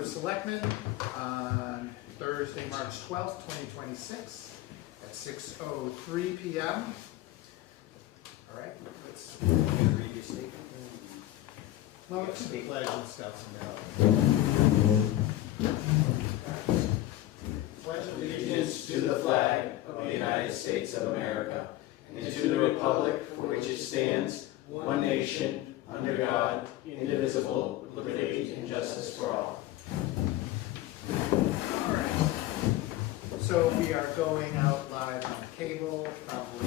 of Selectmen on Thursday, March 12th, 2026 at 6:03 p.m. All right, let's Read your statement. well, let's do the pledge and stuff. Pledge Allegiance to the flag of the United States of America and to the republic for which it stands, one nation, under God, indivisible, with liberty and justice for all. All right. So we are going out live on cable, probably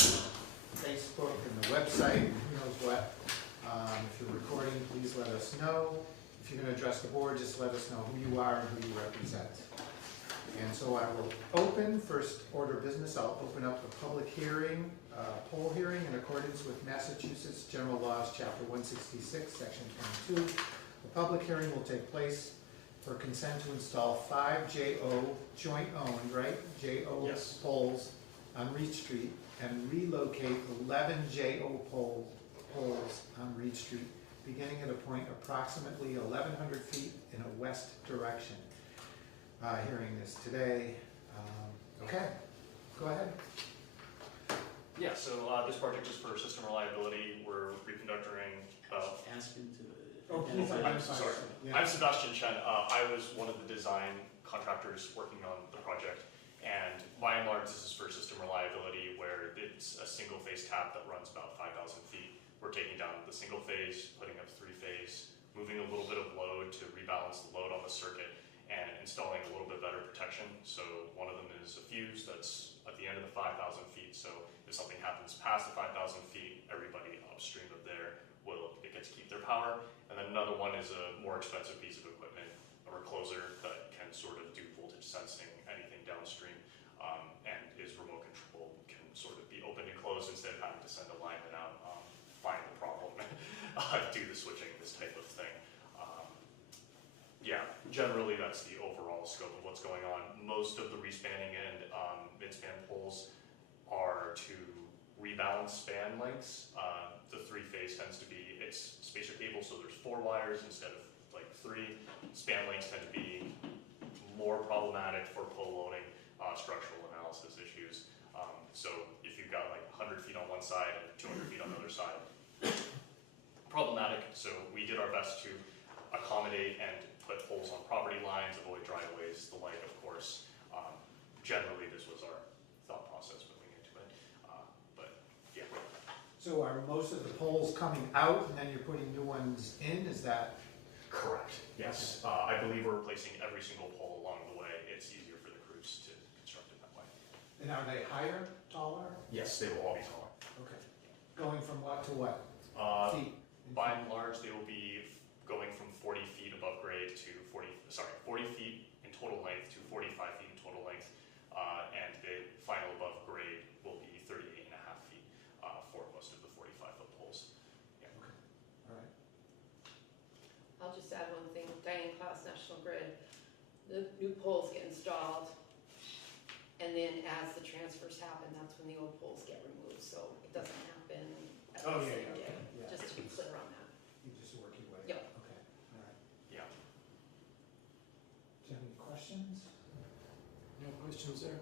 Facebook and the website, who knows what. If you're recording, please let us know. If you're going to address the board, just let us know who you are and who you represent. And so I will open, first order of business, I'll open up the public hearing, poll hearing in accordance with Massachusetts General Laws, Chapter 166, Section 22. The public hearing will take place for consent to install 5 JO joint owned, right? JO Yes. poles on Reed Street and relocate 11 JO poles on Reed Street, beginning at a point approximately 1,100 feet in a west direction. Hearing this today. Okay, go ahead. Yeah, so this project is for system reliability. We're reconductoring. Ask him to. Please I'm identify sorry. yourself. Yeah. I'm Sebastian Chen. I was one of the design contractors working on the project. And by and large, this is for system reliability where it's a single phase tap that runs about 5,000 feet. We're taking down the single phase, putting up 3-phase, moving a little bit of load to rebalance the load on the circuit, and installing a little bit better protection. So one of them is a fuse that's at the end of the 5,000 feet. So if something happens past the 5,000 feet, everybody upstream of there gets to keep their power. And then another one is a more expensive piece of equipment, a recloser that can sort of do voltage sensing, anything downstream, and is remote control, can sort of be opened and closed instead of having to send a lineman out, find the problem, do the switching, this type of thing. Yeah, generally that's the overall scope of what's going on. Most of the respanning and midspan poles are to rebalance span lengths. The 3-phase tends to be, it's spacer cable, so there's 4 wires instead of like 3. Span lengths tend to be more problematic for pole loading, structural analysis issues. So if you've got like 100 feet on one side and 200 feet on the other side, problematic. So we did our best to accommodate and put poles on property lines, avoid driveways, the like, of course. Generally, this was our thought process moving into it. But yeah. So are most of the poles coming out and then you're putting new ones in? Is that? Correct. Yes. I believe we're replacing every single pole along the way. It's easier for the crews to construct it that way. And are they higher, taller? Yes, they will all be taller. Okay. Going from what to what? Feet? By and large, they will be going from 40 feet above grade to 40 feet in total length to 45 feet in total length. And the final above grade will be 38 and a half feet for most of the 45-foot poles. Yeah. Okay. All right. I'll just add one thing, Diane Class, National Grid, the new poles get installed, and then as the transfers happen, that's when the old poles get removed, so it doesn't happen at Oh, the yeah, same yeah, day, yeah. just to be clear on that. You just work your way. Yep. Okay. All right. Yeah. Do you have any questions? No questions there?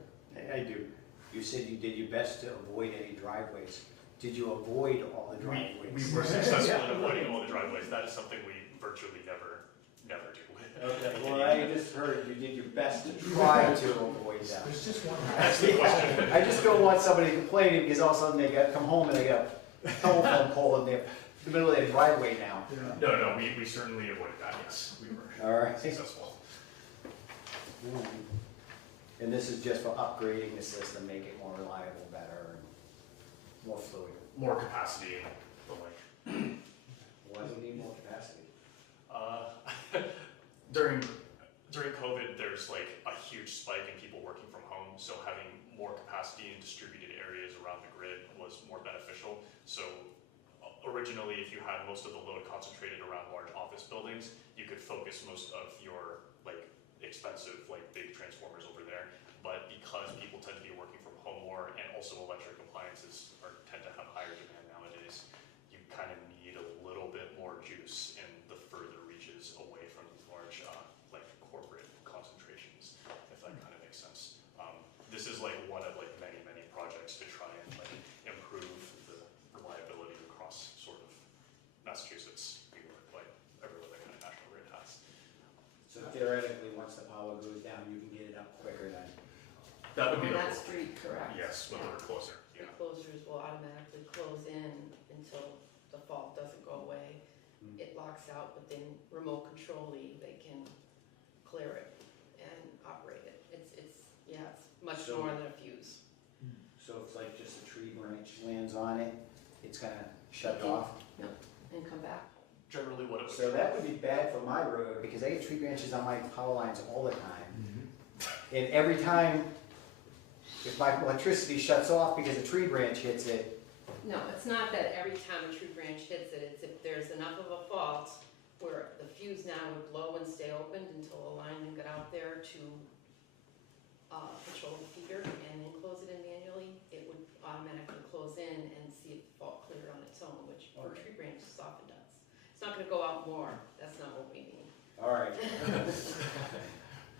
I do. You said you did your best to avoid any driveways. Did you avoid all the driveways? We were successful in avoiding all the driveways. That is something we virtually never do. Okay, well, I just heard you did your best to try to avoid that. There's just one. That's the question. I just don't want somebody complaining because all of a sudden they come home and they got a telephone pole in the middle of their driveway now. Yeah. No, we certainly avoided that, yes. We were All right. successful. And this is just for upgrading the system, make it more reliable, better, and more fluid. More capacity and the like. Why do we need more capacity? During COVID, there's like a huge spike in people working from home, so having more capacity in distributed areas around the grid was more beneficial. So originally, if you had most of the load concentrated around large office buildings, you could focus most of your like expensive like big transformers over there. But because people tend to be working from home more, and also electric appliances tend to have higher demand nowadays, you kind of need a little bit more juice in the further reaches away from these large like corporate power goes down, you can get it up quicker than. That would be On the that goal. street, correct. Yes, when we're closer, The yeah. closures will automatically close in until the fault doesn't go away. Hmm. It locks out, but then remote controlly, they can clear it and operate it. It's much So- more than a fuse. So if like just a tree branch lands on it, it's gonna shut it off? And come back. Generally what it would. So that would be bad for my road, because I get tree branches on my power lines all the time. And every time, if my electricity shuts off because a tree branch hits it, No, it's not that every time a tree branch hits it, it's if there's enough of a fault where the fuse now would blow and stay opened until a lineman got out there to control the feeder and then close it in manually, it would automatically close in and see if the fault cleared on its own, which for tree branches often does. It's not gonna go out more, that's not what we mean. all right.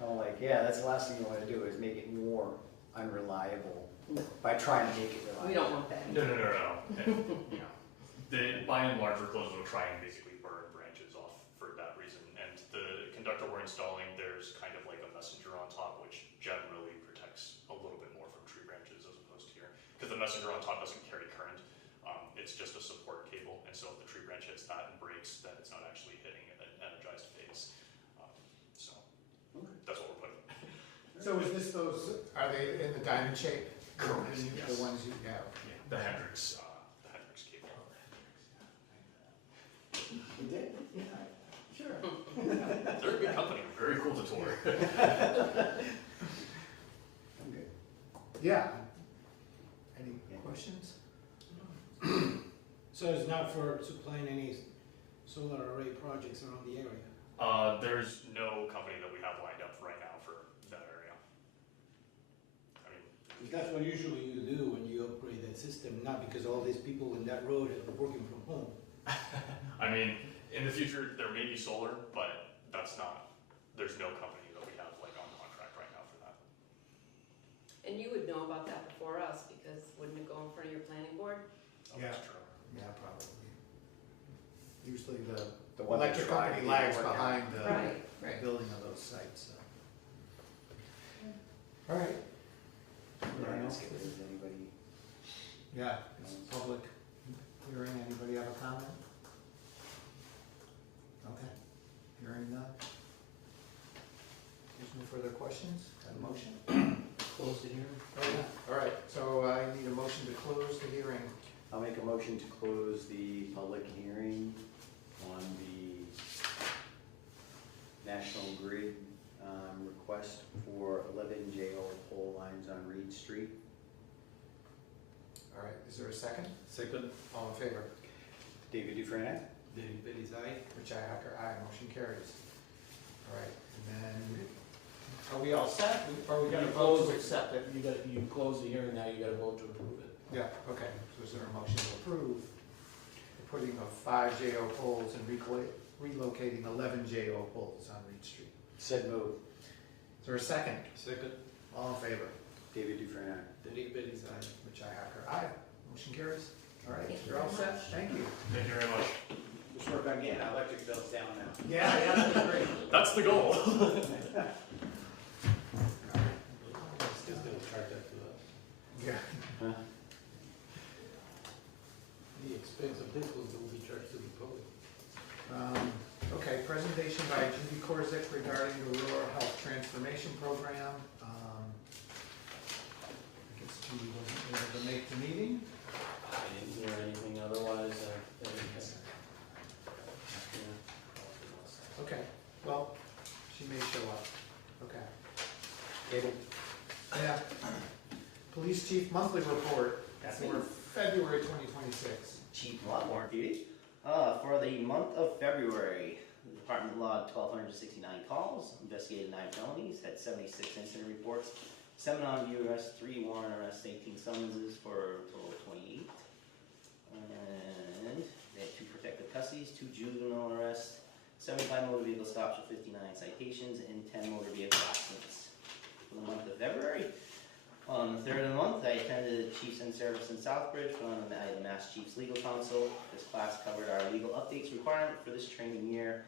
I'm like, yeah, that's the last thing you wanna do, is make it more unreliable No. by trying to make it reliable. We don't want that. No. And, yeah. By and large, reclosers will try and basically burn branches off for that reason. And the conductor we're installing, there's kind of like a messenger on top, which generally protects a little bit more from tree branches as opposed to here. Because the messenger on top doesn't carry current. It's just a support cable. And so if the tree branch hits that and breaks, then it's not actually hitting an energized phase. So that's what we're putting. So is this are they in the diamond shape? Correct, The yes. ones you have? Yeah, the Hendrix cable. You did? Yeah, sure. They're a good company, very cool to tour. I'm good. Yeah. Any Yeah. questions? So it's not for supplying any solar array projects around the area? There's no company that we have lined up right now for that area. I mean, Because that's what usually you do when you upgrade that system, not because all these people in that road are working from home. I mean, in the future, there may be solar, but there's no company that we have like on contract right now for that. And you would know about that before us, because wouldn't it go in front of your planning board? So Yeah. that's true. Yeah, probably. Usually the The one that electric tried company didn't lags work out. behind the Right. building of those sites, so. All right. Anything else? If there's anybody, Yeah, it's public hearing, anybody have a comment? Okay, hearing none. There's no further questions, got a motion? Close the hearing. Oh, yeah, all right, so I need a motion to close the hearing. I'll make a motion to close the public hearing on the National Grid request for 11 JO pole lines on Reed Street. All right, is there a second? Second. All in favor? David Dufresne, aye? Derek Bailey's aye. Richi Hacker, aye, motion carries. All right, and then, are we all set? Are we You gonna gotta vote close, to accept it, you close the hearing, now you gotta vote to approve it. Yeah, okay, so is there a motion to approve the putting of 5 JO poles and relocating 11 JO poles on Reed Street? Said move. Is there a second? Second, All in favor? David Dufresne, aye. Derek Bailey's aye. Richi Hacker, aye. Motion carries. All right, Thank you you're all very set. much. Thank you. Thank you very much. Just work on getting our electric bills down now. Yeah, that's great. That's the goal. Just gonna charge that to us. Yeah. The expense of this will be charged to the public. Okay, presentation by Judy Korzick regarding the Rural Health Transformation Program. I guess Judy wasn't able to make the meeting. I didn't hear anything otherwise, I think. Okay, well, she may show up. Okay. David? Yeah. Police Chief Monthly Report That's for February 2026. Chief Lockmore duty. For the month of February, the department logged 1,269 calls, investigated 9 felonies, had 76 incident reports, 7 on-view arrests, 3 warrant arrests, 18 summonses for a total of 28. And they had 2 protective custodies, 2 juvenile arrests, 75 motor vehicle stops with 59 citations, and 10 motor vehicle accidents. For the month of February, on the 3rd of the month, I attended the Chiefs in Service in Southbridge for the Mass Chiefs Legal Counsel. This class covered our legal updates requirement for this training year.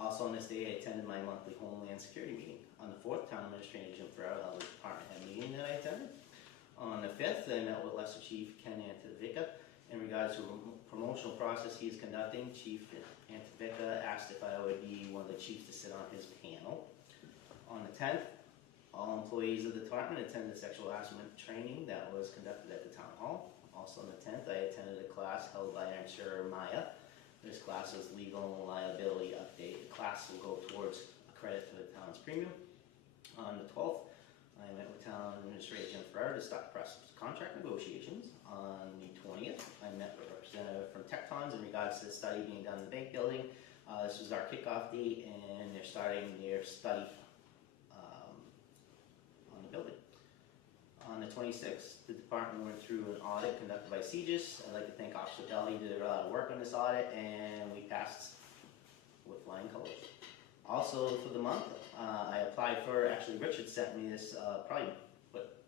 Also on this day, I attended my monthly Homeland Security meeting. On the 4th, Town Administrator Jim Ferraro held a department head meeting that I attended. On the 5th, I met with Lesser Chief Ken Antovica in regards to a promotional process he is conducting. Chief Antovica asked if I would be one of the chiefs to sit on his panel. On the 10th, all employees of the department attended the sexual harassment training that was conducted at the town hall. Also on the 10th, I attended a class held by Sir Maya. This class was legal and liability update. The class will go towards a credit for the town's premium. On the 12th, I met with Town Administrator Jim Ferraro to start the process of contract negotiations. On the 20th, I met with a representative from Tectons in regards to the study being done in the bank building. This was our kickoff date, and they're starting their study on the building. On the 26th, the department went through an audit conducted by CGIS. I'd like to thank Officer Deli, did a lot of work on this audit, and we passed with flying colors. Also for the month, I applied for, actually Richard sent me this probably,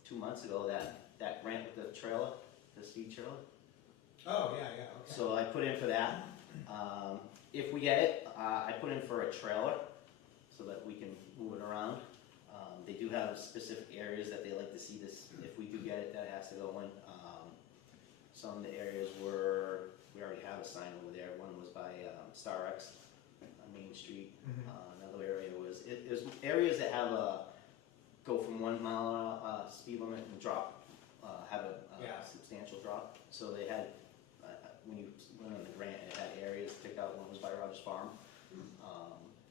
2 months ago, that grant with the trailer, the speed trailer. Oh, yeah, okay. So I put in for that. If we get it, I put in for a trailer so that we can move it around. They do have specific areas that they like to see this, if we do get it, that has to go in. Some of the areas were, we already have a sign over there. One was by StarX on Main Street. Another area was, it was areas that have a, go from 1 mile speed limit and drop, have a substantial drop. So they had, when you went on the grant, it had areas picked out. One was by Rogers Farm.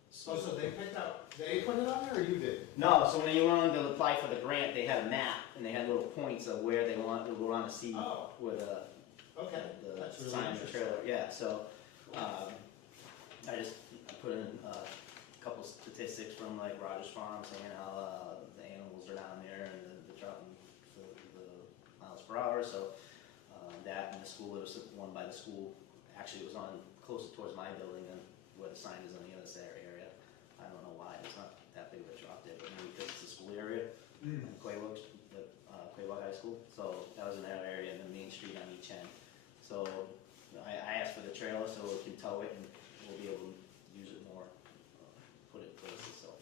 So they picked out, they put it on there, or you did? No, so when you wanted to apply for the grant, they had a map, and they had little points of where they want to see Oh. where the That's really sign of the interesting. trailer. Yeah, so I put in a couple statistics from like Rogers Farm saying how the animals are down there and the dropping the miles per hour. So that and the school, there was one by the school. Actually, it was on closer towards my building than where the sign is on the other side area. I don't know why, it's not that big of a drop there, but maybe because it's a school area, Quabog, the Quabog High School. So that was another area, and then Main Street on each end. So I asked for the trailer so we can tow it and we'll be able to use it more, put it places, so.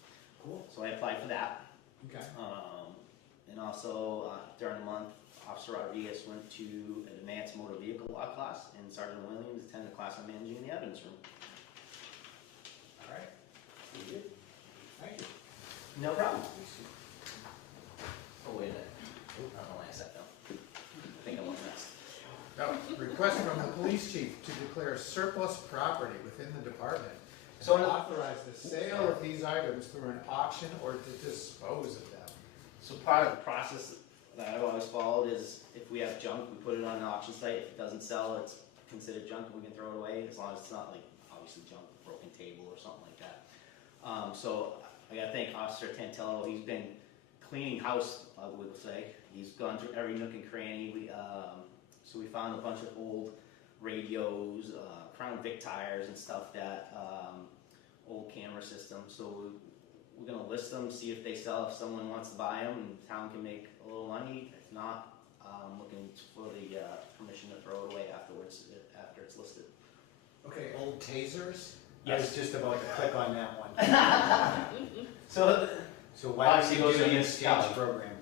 Cool. So I applied for that. Okay. And also during the month, Officer Rodriguez went to an advanced motor vehicle law class, and Sergeant Williams attended a class on managing the evidence room. All right. Thank you. No problem. Oh, wait a minute. I don't know why I sat down. I think I'm on this. No, request from the police chief to declare surplus property within the department. So- And authorize the sale of these items through an auction or to dispose of them. So part of the process that I've always followed is if we have junk, we put it on an auction site. If it doesn't sell, it's considered junk and we can throw it away, as long as it's not like obviously junk, broken table or something like that. So I gotta thank Officer Tantello. He's been cleaning house, I would say. He's gone through every nook and cranny. So we found a bunch of old radios, Crown Vic tires and stuff that, old camera systems. So we're gonna list them, see if they sell, if someone wants to buy them, and the town can make a little money. If not, looking for the permission to throw it away afterwards, after it's listed. Okay, old tasers? I was just about to click on that one. So, So why don't Obviously you goes do to the the exchange municipality. program?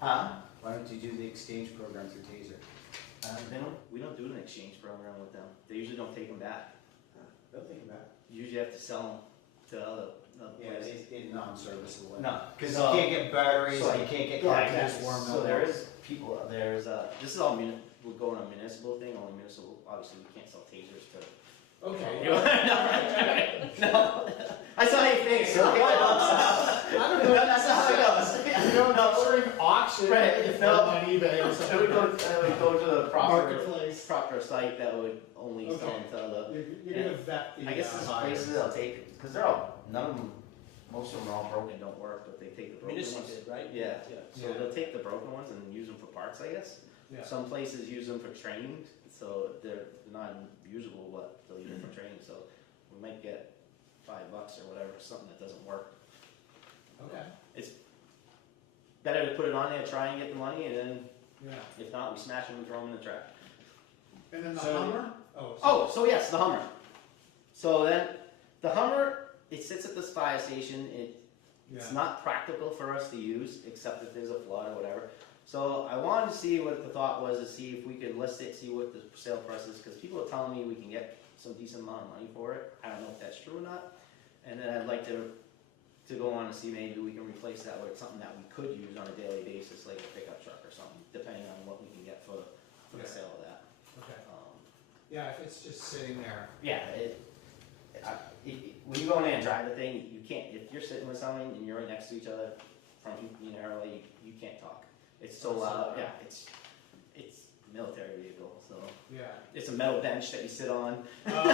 huh? Why don't you do the exchange program through Taser? We don't do an exchange program with them. They usually don't take them back. They'll take it back. You usually have to sell them to other Yeah, places. it's non-serviceable. No, Because so- you can't get batteries, so- you can't get Yeah, cartridges exactly. warmed up. So there is people, this is all, we're going on a municipal thing, only municipal, obviously we can't sell tasers to. Okay. No, I saw how you think, so. I don't know. That's not how it goes. You don't know, during auction, Right, if no. on eBay or It something. would go to the Marketplace. proper site that would only sell them to other. You're gonna vet the I guess there's buyers. places that'll take it, because they're all, none of them, most of them are all broken, don't work, but they take the broken Municipal ones. did, right? Yeah, so Yeah. they'll take the broken ones and use them for parts, I guess. Yeah. Some places use them for training, so they're not usable, but they'll use them for training, so we might get $5 or whatever, for something that doesn't work. Okay, Better to put it on there, try and get the money, and then yeah. if not, we smash them and throw them in the trash. And then the So- Hummer? Oh, so yes, the Hummer. So then, the Hummer, it sits at this fire station, it's not practical for us to use, except if there's a flood or whatever. So I wanted to see what the thought was, to see if we could list it, see what the sale price is, because people are telling me we can get some decent amount of money for it. I don't know if that's true or not. And then I'd like to go on and see maybe we can replace that with something that we could use on a daily basis, like a pickup truck or something, depending on what we can get for the sale of that. Okay. Yeah, if it's just sitting there. Yeah, when you go in there and drive the thing, you can't, if you're sitting with someone and you're right next to each other from, early, you can't talk. It's so loud, yeah, it's a military vehicle, so. Yeah. It's a metal bench that you sit on. Oh,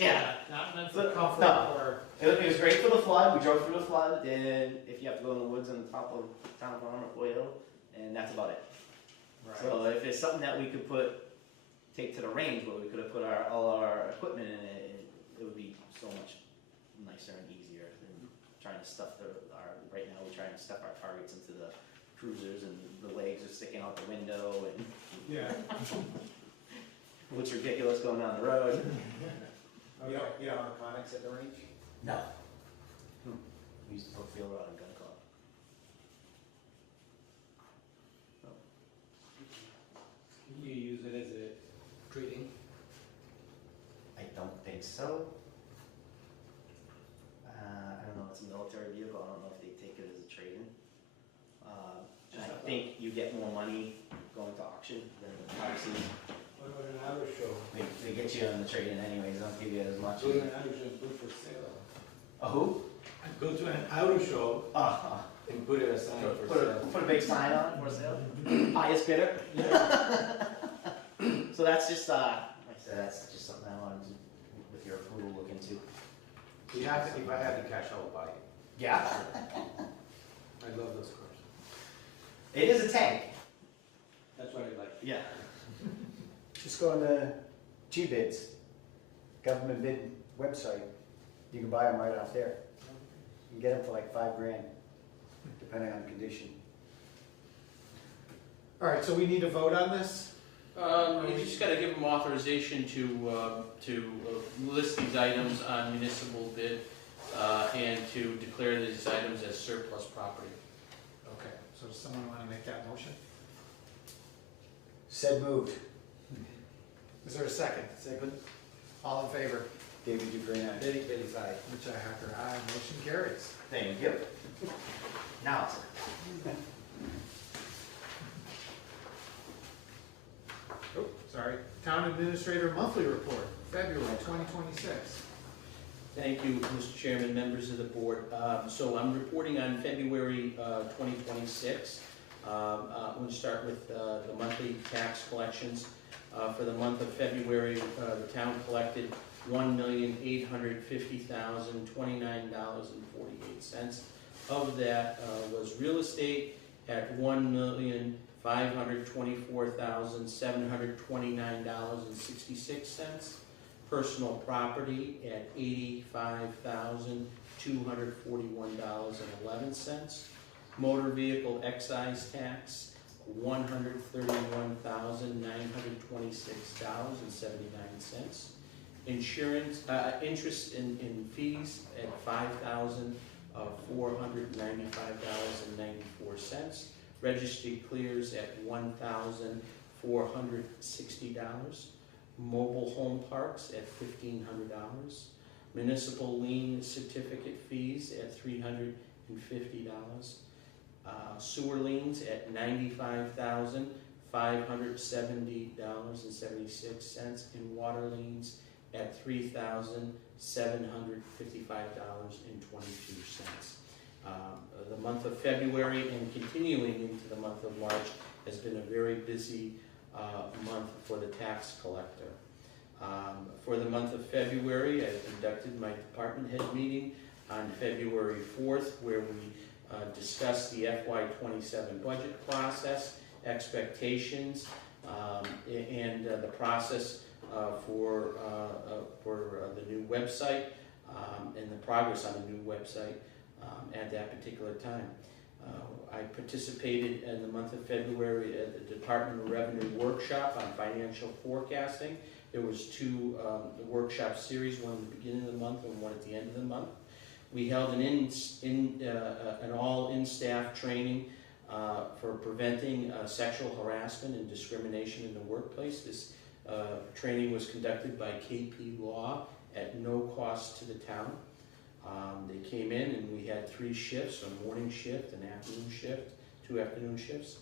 Yeah. Not meant for comfort No. or. It was great for the flood, we drove through the flood, and if you have to go in the woods on the top of town farm or Boy Hill, and that's about it. Right. So if it's something that we could take to the range where we could have put all our equipment in it, it would be so much nicer and easier than trying to stuff right now we're trying to stuff our targets into the cruisers and the legs are sticking out the window and Yeah. looks ridiculous going down the road. Okay. You don't have comics at the range? No. We used to put field rod and gun club. You use it as a trading? I don't think so. I don't know, it's a military vehicle, I don't know if they take it as a trade-in. And I think you get more money going to auction than obviously, What about an auto show? they get you on the trade-in anyways, they don't give you as much. Go to an auto show and put it for sale. A who? Go to an auto show and put it aside for sale. Put a big sign on for sale, highest bidder. So that's just, like I said, that's just something I wanted to, with your approval, look into. You have to, if I have the cash, I will buy it. Yeah. I love those cars. It is a tank. That's what I like. Yeah. Just go on the G-Bids, government bid website, you can buy them right off there. You can get them for like $5,000, depending on the condition. All right, so we need to vote on this? You just gotta give them authorization to list these items on municipal bid, and to declare these items as surplus property. Okay, so does someone want to make that motion? Said moved. Is there a second? Second, All in favor? David Dufresne, aye. Derek Bailey's aye. Richi Hacker, aye. Motion carries. Thank you. Now, Oh, sorry. Town Administrator Monthly Report, February 2026. Thank you, Mr. Chairman, members of the board. So I'm reporting on February 2026. I'm going to start with the monthly tax collections. For the month of February, the town collected $1,850,029.48. Of that was real estate at $1,524,729.66. Personal property at $85,241.11. Motor vehicle excise tax, $131,926.79. Insurance, interest in fees at $5,495.94. Registry clears at $1,460. Mobile home parks at $1,500. Municipal lien certificate fees at $350. Sewer liens at $95,570.76, and water liens at $3,755.22. The month of February and continuing into the month of March has been a very busy month for the tax collector. For the month of February, I conducted my department head meeting on February 4th, where we discussed the FY27 budget process, expectations, and the process for the new website, and the progress on the new website at that particular time. I participated in the month of February at the Department of Revenue workshop on financial forecasting. There was two workshop series, one at the beginning of the month and one at the end of the month. We held an all-in-staff training for preventing sexual harassment and discrimination in the workplace. This training was conducted by KP Law at no cost to the town. They came in and we had 3 shifts, a morning shift, an afternoon shift, 2 afternoon shifts.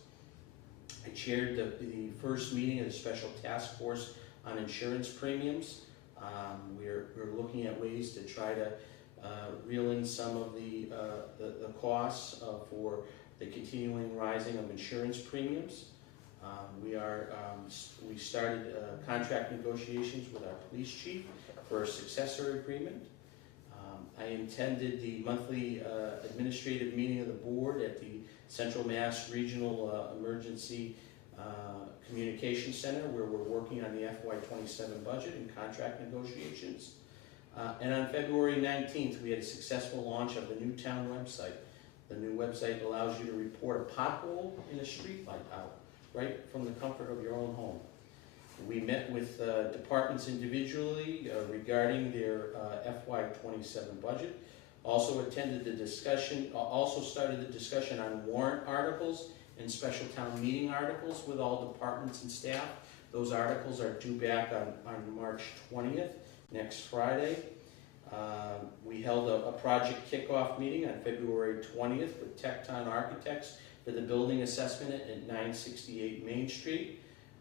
I chaired the first meeting of the Special Task Force on insurance premiums. We're looking at ways to try to reel in some of the costs for the continuing rising of insurance premiums. We started contract negotiations with our police chief for a successor agreement. I attended the monthly administrative meeting of the board at the Central Mass Regional Emergency Communication Center, where we're working on the FY27 budget and contract negotiations. And on February 19th, we had a successful launch of the new town website. The new website allows you to report a pothole in a street light out, right from the comfort of your own home. We met with departments individually regarding their FY27 budget. Also attended the discussion, also started the discussion on warrant articles and special town meeting articles with all departments and staff. Those articles are due back on March 20th, next Friday. We held a project kickoff meeting on February 20th with Tecton Architects for the building assessment at 968 Main Street.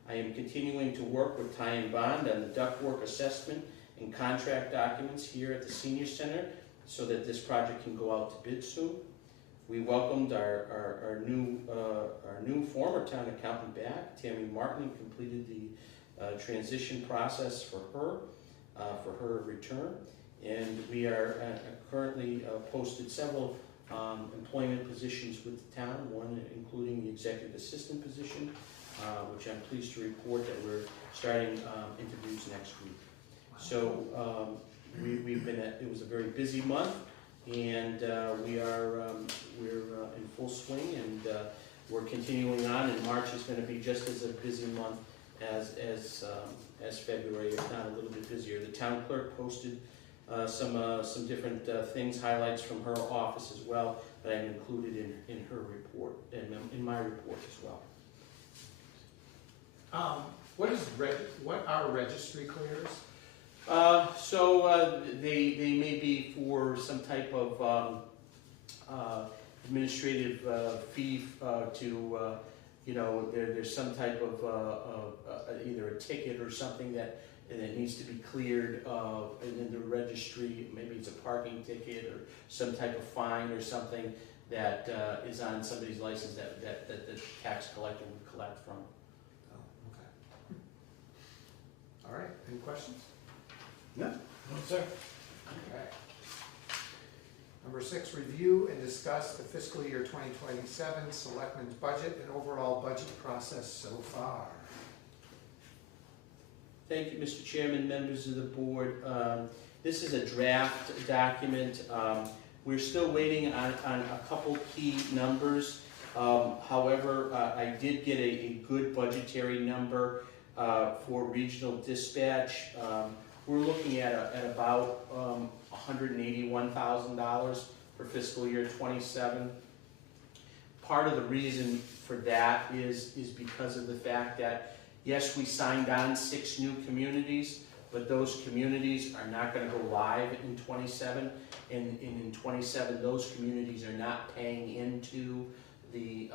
I am continuing to work with Ty and Bond on the ductwork assessment and contract documents here at the Senior Center so that this project can go out to bid soon. We welcomed our new former town accountant back. Tammy Martin completed the transition process for her return. And we are currently posted several employment positions with the town, one including the executive assistant position, which I'm pleased to report that we're starting interviews next week. So it was a very busy month, and we're in full swing, and we're continuing on, and March is going to be just as a busy month as February, if not a little bit busier. The town clerk posted some different things, highlights from her office as well, that I've included in her report, and in my report as well. What are registry clears? They may be for some type of administrative fee to, there's some type of either a ticket or something that needs to be cleared in the registry. Maybe it's a parking ticket or some type of fine or something that is on somebody's license that the tax collector would collect from. Oh, okay. All right, any questions? No. No, sir. Okay. Number 6, review and discuss the fiscal year 2027 Selectmen's budget and overall budget process so far. Thank you, Mr. Chairman, members of the board. This is a draft document. We're still waiting on a couple key numbers. However, I did get a good budgetary number for regional dispatch. We're looking at about $181,000 for fiscal year 27. Part of the reason for that is because of the fact that, yes, we signed on 6 new communities, but those communities are not going to go live in 27. And in 27, those communities are not paying into the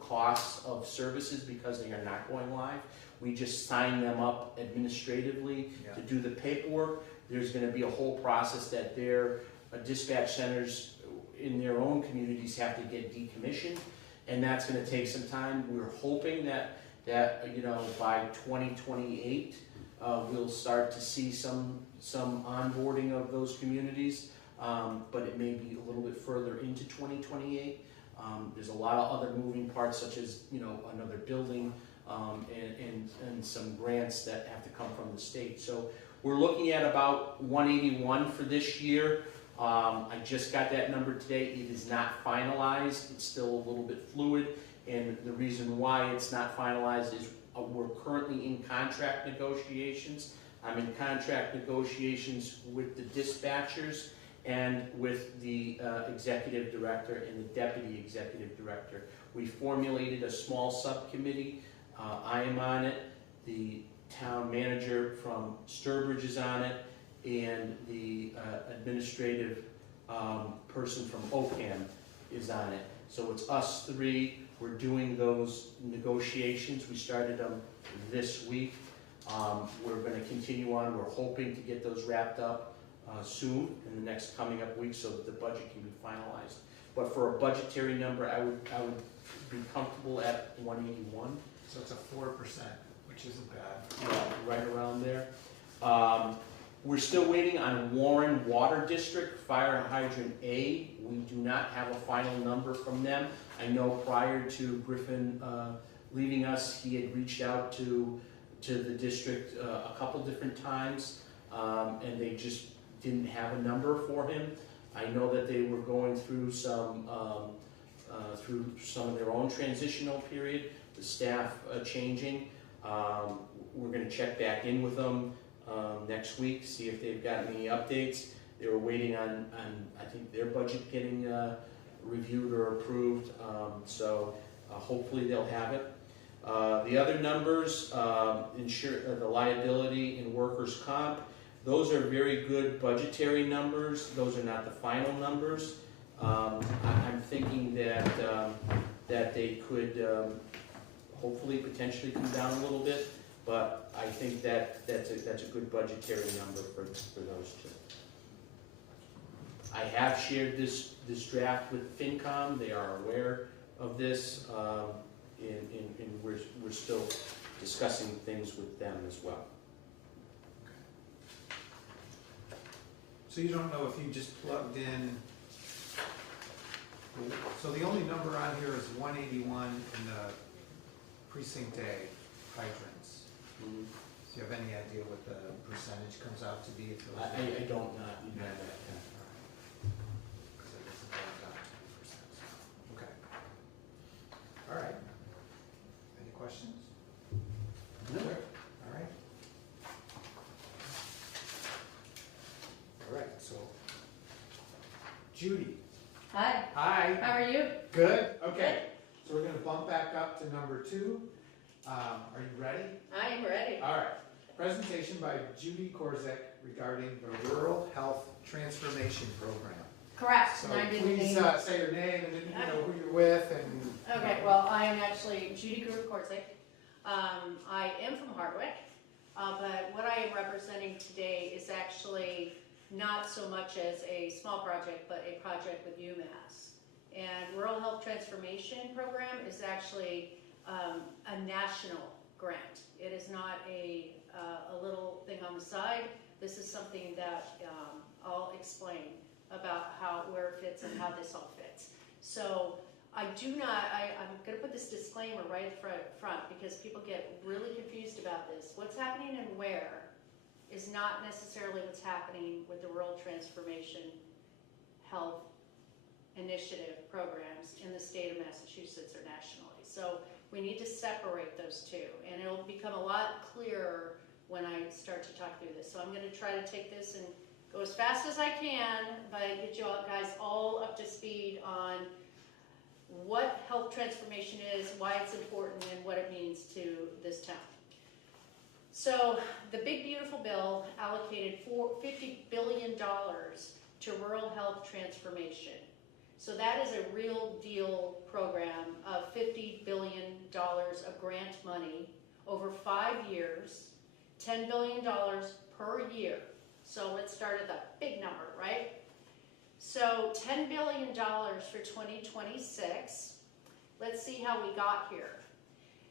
costs of services because they are not going live. We just sign them up administratively to do the paperwork. There's going to be a whole process that their dispatch centers in their own communities have to get decommissioned, and that's going to take some time. We're hoping that by 2028 we'll start to see some onboarding of those communities, but it may be a little bit further into 2028. There's a lot of other moving parts, such as another building and some grants that have to come from the state. So we're looking at about 181 for this year. I just got that number today. It is not finalized. It's still a little bit fluid, and the reason why it's not finalized is we're currently in contract negotiations. I'm in contract negotiations with the dispatchers, and with the executive director and the deputy executive director. We formulated a small subcommittee. I am on it. The town manager from Sturbridge is on it, and the administrative person from Oakham is on it. So it's us three. We're doing those negotiations. We started them this week. We're going to continue on. We're hoping to get those wrapped up soon in the next coming up weeks so that the budget can be finalized. But for a budgetary number, I would be comfortable at 181. So it's a 4%, which isn't bad. Right around there. We're still waiting on Warren Water District, Fire Hydrant A. We do not have a final number from them. I know prior to Griffin leaving us, he had reached out to the district a couple different times, and they just didn't have a number for him. I know that they were going through some of their own transitional period, the staff changing. We're going to check back in with them next week, see if they've got any updates. They were waiting on I think their budget getting reviewed or approved, so hopefully they'll have it. The other numbers, the liability and workers' comp, those are very good budgetary numbers. Those are not the final numbers. I'm thinking that they could hopefully potentially come down a little bit, but I think that's a good budgetary number for those two. I have shared this draft with FinCom. They are aware of this, and we're still discussing things with them as well. So you don't know if you just plugged in, so the only number on here is 181 in the precinct A hydrants. Mm-hmm. Do you have any idea what the percentage comes out to be? I don't know. You know that. Because it doesn't go down to 2%. Okay. All right. Any questions? No. All right. All right, so Judy. Hi, Hi. how are you? Good, okay. So we're gonna bump back up to number 2. Are you ready? I am ready. All right. Presentation by Judy Korzek regarding the Rural Health Transformation Program. Correct, So and I didn't please name. say your name and then, who you're with and. Okay, well, I am actually Judy Korzik. I am from Hardwick, but what I am representing today is actually not so much as a small project, but a project with UMass. And Rural Health Transformation Program is actually a national grant. It is not a little thing on the side. This is something that I'll explain about where it fits and how this all fits. So I'm gonna put this disclaimer right at the front because people get really confused about this. What's happening and where is not necessarily what's happening with the Rural Transformation Health Initiative programs in the state of Massachusetts or nationally. So we need to separate those two, and it'll become a lot clearer when I start to talk through this. So I'm going to try to take this and go as fast as I can, but get you guys all up to speed on what health transformation is, why it's important, and what it means to this town. So the big beautiful bill allocated $50 billion to rural health transformation. So that is a real deal program of $50 billion of grant money over 5 years, $10 billion per year. So let's start at the big number, right? So $10 billion for 2026. Let's see how we got here.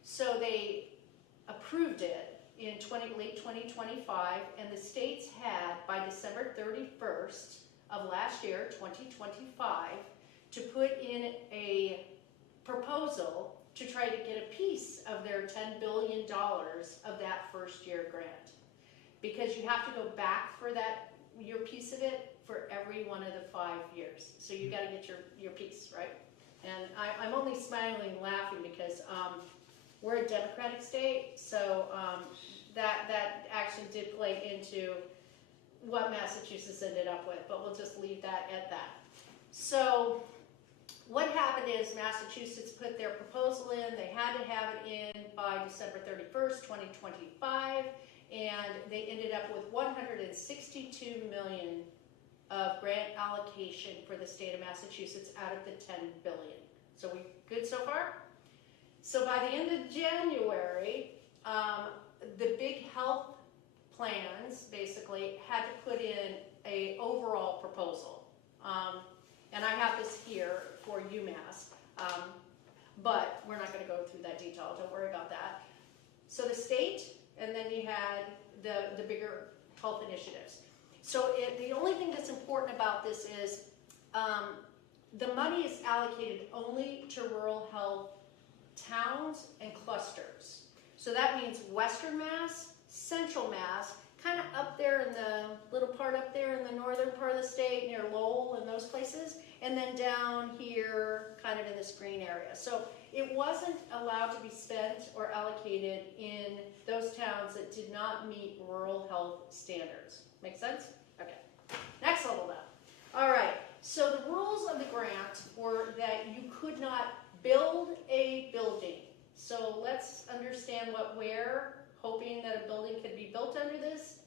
So they approved it in late 2025, and the states had, by December 31st of last year, 2025, to put in a proposal to try to get a piece of their $10 billion of that first year grant. Because you have to go back for your piece of it for every one of the 5 years. So you gotta get your piece, right? And I'm only smiling and laughing because we're a Democratic state, so that actually did play into what Massachusetts ended up with, but we'll just leave that at that. So what happened is Massachusetts put their proposal in, they had to have it in by December 31st, 2025, and they ended up with 162 million of grant allocation for the state of Massachusetts out of the 10 billion. So we good so far? So by the end of January, the big health plans basically had to put in a overall proposal. And I have this here for UMass, but we're not going to go through that detail, don't worry about that. So the state, and then you had the bigger health initiatives. So the only thing that's important about this is the money is allocated only to rural health towns and clusters. So that means Western Mass, Central Mass, kind of up there in the little part up there in the northern part of the state near Lowell and those places, and then down here kind of in this green area. So it wasn't allowed to be spent or allocated in those towns that did not meet rural health standards. Make sense? Okay. Next level now. All right. So the rules of the grant were that you could not build a building. So let's understand what we're hoping that a building could be built under this.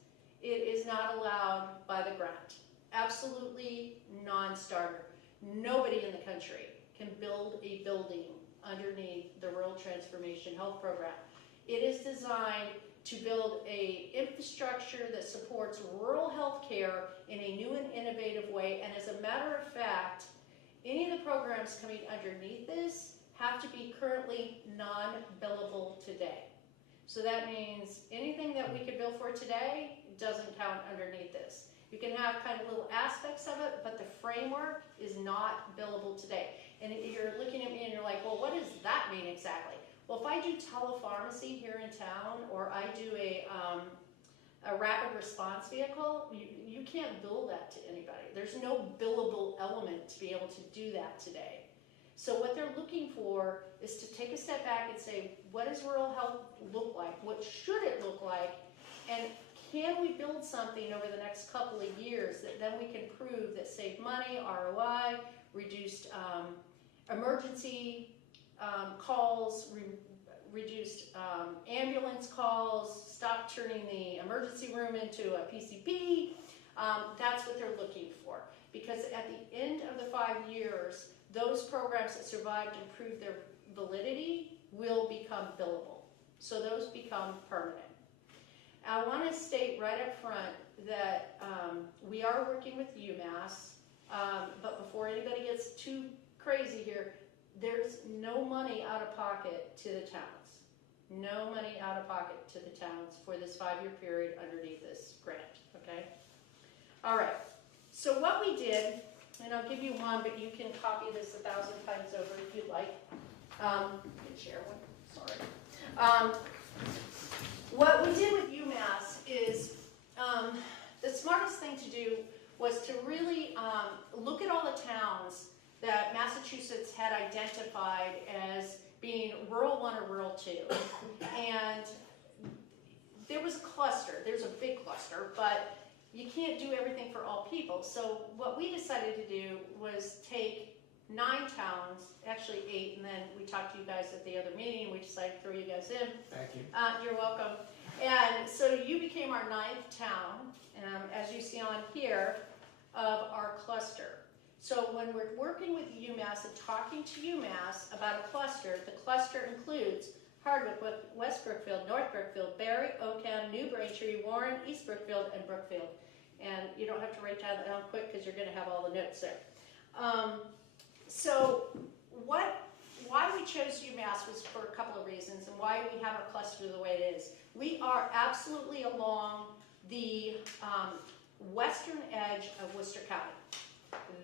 It is not allowed by the grant. Absolutely non-starter. Nobody in the country can build a building underneath the Rural Transformation Health Program. It is designed to build a infrastructure that supports rural health care in a new and innovative way. And as a matter of fact, any of the programs coming underneath this have to be currently non-billable today. So that means anything that we could bill for today doesn't count underneath this. You can have kind of little aspects of it, but the framework is not billable today. And you're looking at me and you're like, well, what does that mean exactly? Well, if I do telepharmacy here in town, or I do a rapid response vehicle, you can't bill that to anybody. There's no billable element to be able to do that today. So what they're looking for is to take a step back and say, what does rural health look like? What should it look like? And can we build something over the next couple of years that then we can prove that saved money, ROI, reduced emergency calls, reduced ambulance calls, stopped turning the emergency room into a PCP. That's what they're looking for. Because at the end of the 5 years, those programs that survived and proved their validity will become billable. So those become permanent. I want to state right up front that we are working with UMass, but before anybody gets too crazy here, there's no money out of pocket to the towns. No money out of pocket to the towns for this 5-year period underneath this grant, okay? All right, so what we did, and I'll give you one, but you can copy this 1,000 times over if you'd like. You can share one, sorry. What we did with UMass is the smartest thing to do was to really look at all the towns that Massachusetts had identified as being rural 1 or rural 2. And there was a cluster, there's a big cluster, but you can't do everything for all people. So what we decided to do was take 9 towns, actually 8, and then we talked to you guys at the other meeting, and we decided to throw you guys in. Thank you. You're welcome. And so you became our 9th town, as you see on here, of our cluster. So when we're working with UMass and talking to UMass about a cluster, the cluster includes Hardwick, West Brookfield, North Brookfield, Barry, Oakham, New Braintree, Warren, East Brookfield, and Brookfield. And you don't have to write that down quick because you're going to have all the notes there. So why we chose UMass was for a couple of reasons, and why we have our cluster the way it is. We are absolutely along the western edge of Worcester County.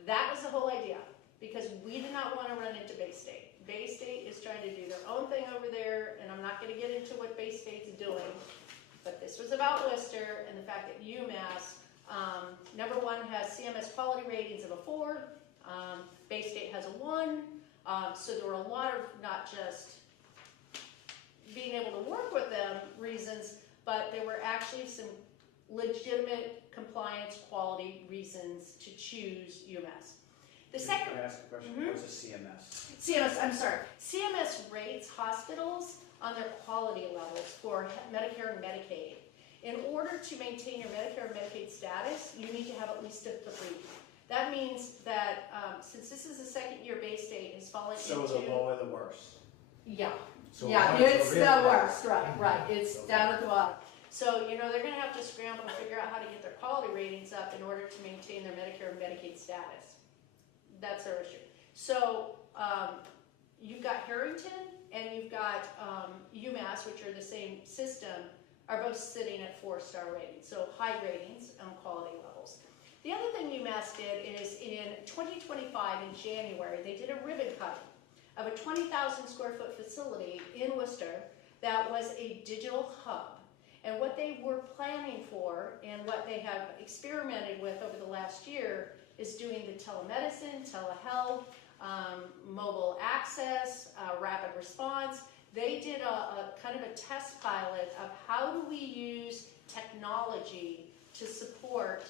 That was the whole idea, because we did not want to run into Bay State. Bay State is trying to do their own thing over there, and I'm not going to get into what Bay State's doing, but this was about Worcester and the fact that UMass, number 1, has CMS quality ratings of a 4, Bay State has a 1, so there were a lot of not just being able to work with them reasons, but there were actually some legitimate compliance, quality reasons to choose UMass. The second, Can I ask a question? Mhm. What's a CMS? CMS, I'm sorry, CMS rates hospitals on their quality levels for Medicare and Medicaid. In order to maintain your Medicare and Medicaid status, you need to have at least a 3. That means that since this is a second-year base date, it's fallen So into... the lower the worse. Yeah, So yeah, so it's really the bad. worst, right, right, it's Okay. down at the bottom. So, you know, they're gonna have to scramble to figure out how to get their quality ratings up in order to maintain their Medicare and Medicaid status. That's their issue. So, you've got Harrington and you've got UMass, which are the same system, are both sitting at 4-star ratings, so high ratings on quality levels. The other thing UMass did is in 2025, in January, they did a ribbon cutting of a 20,000 square foot facility in Worcester that was a digital hub. And what they were planning for and what they have experimented with over the last year is doing the telemedicine, telehealth, mobile access, rapid response. They did a kind of a test pilot of how do we use technology to support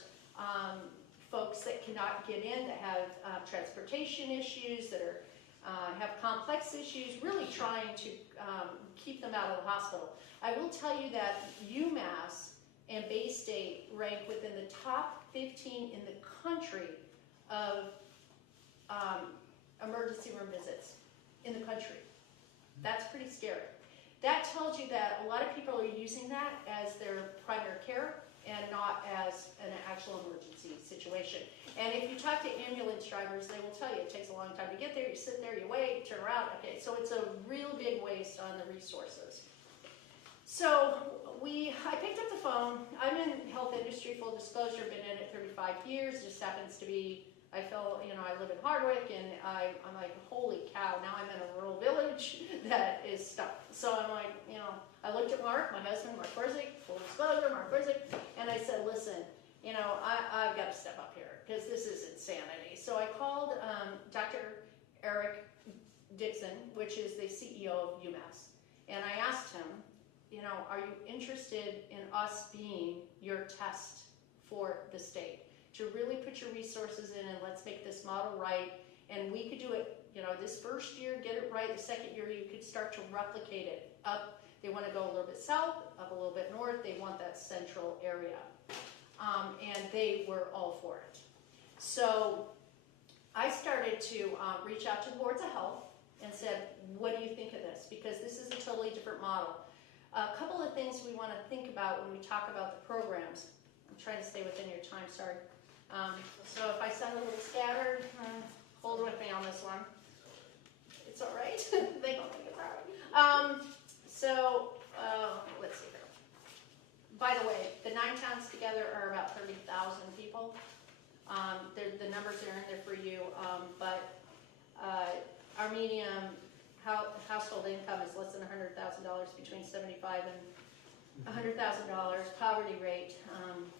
folks that cannot get in, that have transportation issues, that are have complex issues, really trying to keep them out of the hospital. I will tell you that UMass and Bay State rank within the top 15 in the country of emergency room visits in the country. That's pretty scary. That tells you that a lot of people are using that as their primary care and not as an actual emergency situation. And if you talk to ambulance drivers, they will tell you it takes a long time to get there. You sit there, you wait, turn around. Okay, so it's a real big waste on the resources. So I picked up the phone. I'm in health industry, full disclosure, been in it 35 years. Just happens to be, I live in Hardwick, and I'm like, holy cow, now I'm in a rural village that is stuck. So I'm like, I looked at Mark, my husband, Mark Korzik, full disclosure, Mark Korzik, and I said, listen, I've got to step up here, because this is insanity. So I called Dr. Eric Dixon, which is the CEO of UMass, and I asked him, are you interested in us being your test for the state? To really put your resources in and let's make this model right. And we could do it, this first year, get it right. The second year, you could start to replicate it up. They want to go a little bit south, up a little bit north. They want that central area. And they were all for it. So I started to reach out to the boards of health and said, what do you think of this? Because this is a totally different model. A couple of things we want to think about when we talk about the programs. I'm trying to stay within your time, sorry. So if I sound a little scattered, hold with me on this one. It's all right. They don't think it's all right. Let's see here. By the way, the 9 towns together are about 30,000 people. The numbers are in there for you, but our median household income is less than $100,000, between $75,000 and $100,000. Poverty rate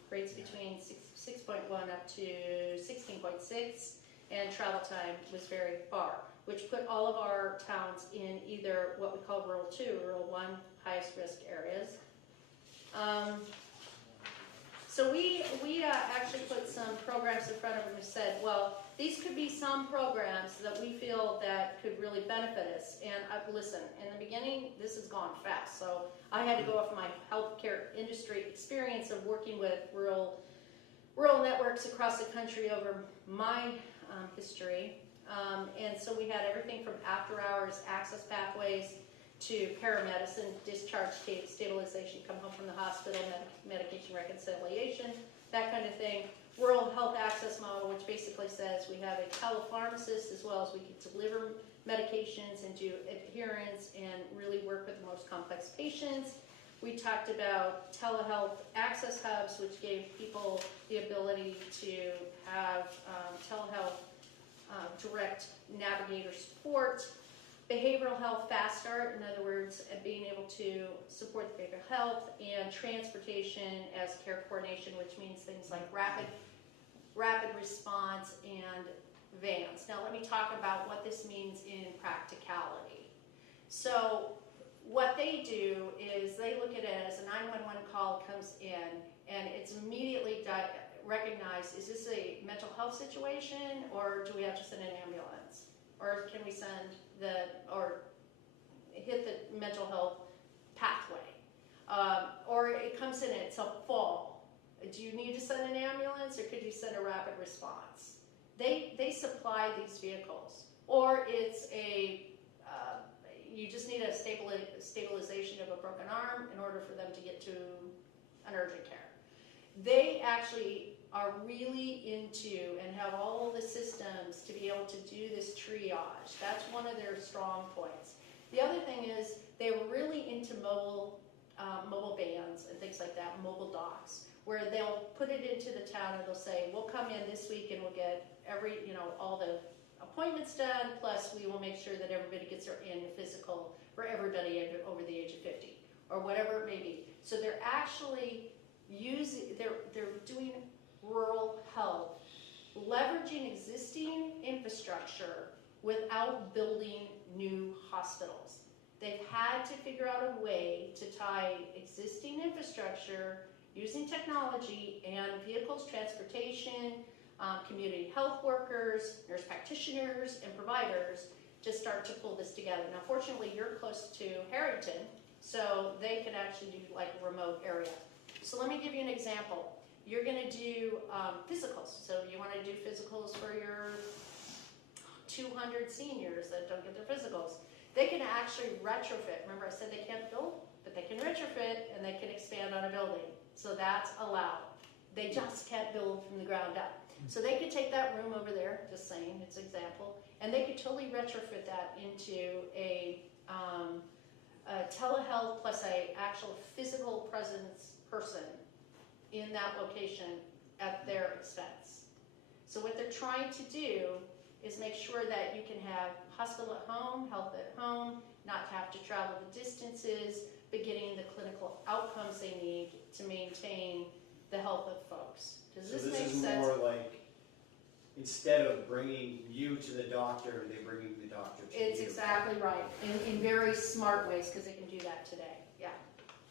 rates between 6.1 up to 16.6, and travel time was very far, which put all of our towns in either what we call rural 2, rural 1, highest risk areas. So we actually put some programs in front of them and said, well, these could be some programs that we feel that could really benefit us. And listen, in the beginning, this has gone fast. So I had to go off my healthcare industry experience of working with rural networks across the country over my history. And so we had everything from after hours access pathways to paramedicine, discharge stabilization, come home from the hospital, medication reconciliation, that kind of thing. Rural health access model, which basically says we have a telepharmacist as well as we can deliver medications and do adherence and really work with the most complex patients. We talked about telehealth access hubs, which gave people the ability to have telehealth direct navigator support. Behavioral health fast start, in other words, being able to support the behavioral health, and transportation as care coordination, which means things like rapid response and vans. Now let me talk about what this means in practicality. So what they do is is they look at it as a 911 call comes in, and it's immediately recognized, is this a mental health situation, or do we have to send an ambulance? Or can we send or hit the mental health pathway? Or it comes in, it's a fall. Do you need to send an ambulance, or could you send a rapid response? They supply these vehicles. Or it's you just need a stabilization of a broken arm in order for them to get to an urgent care. They actually are really into and have all the systems to be able to do this triage. That's one of their strong points. The other thing is they were really into mobile vans and things like that, mobile docks, where they'll put it into the town and they'll say, we'll come in this week and we'll get all the appointments done, plus we will make sure that everybody gets their annual physical for everybody over the age of 50, or whatever it may be. So they're actually they're doing rural health, leveraging existing infrastructure without building new hospitals. They've had to figure out a way to tie existing infrastructure using technology and vehicles, transportation, community health workers, nurse practitioners, and providers to start to pull this together. Now, fortunately, you're close to Harrington, so they can actually do like a remote area. So let me give you an example. You're going to do physicals. So you want to do physicals for your 200 seniors that don't get their physicals. They can actually retrofit. Remember I said they can't build, but they can retrofit and they can expand on a building. So that's allowed. They just can't build from the ground up. So they could take that room over there, just saying, it's an example, and they could totally retrofit that into a telehealth plus a actual physical presence person in that location at their expense. So what they're trying to do is make sure that you can have hospital at home, health at home, not have to travel the distances, but getting the clinical outcomes they need to maintain the health of folks. Does this make sense? So this is more like, instead of bringing you to the doctor, they bring the doctor to you. It's exactly right, in very smart ways, because they can do that today, yeah.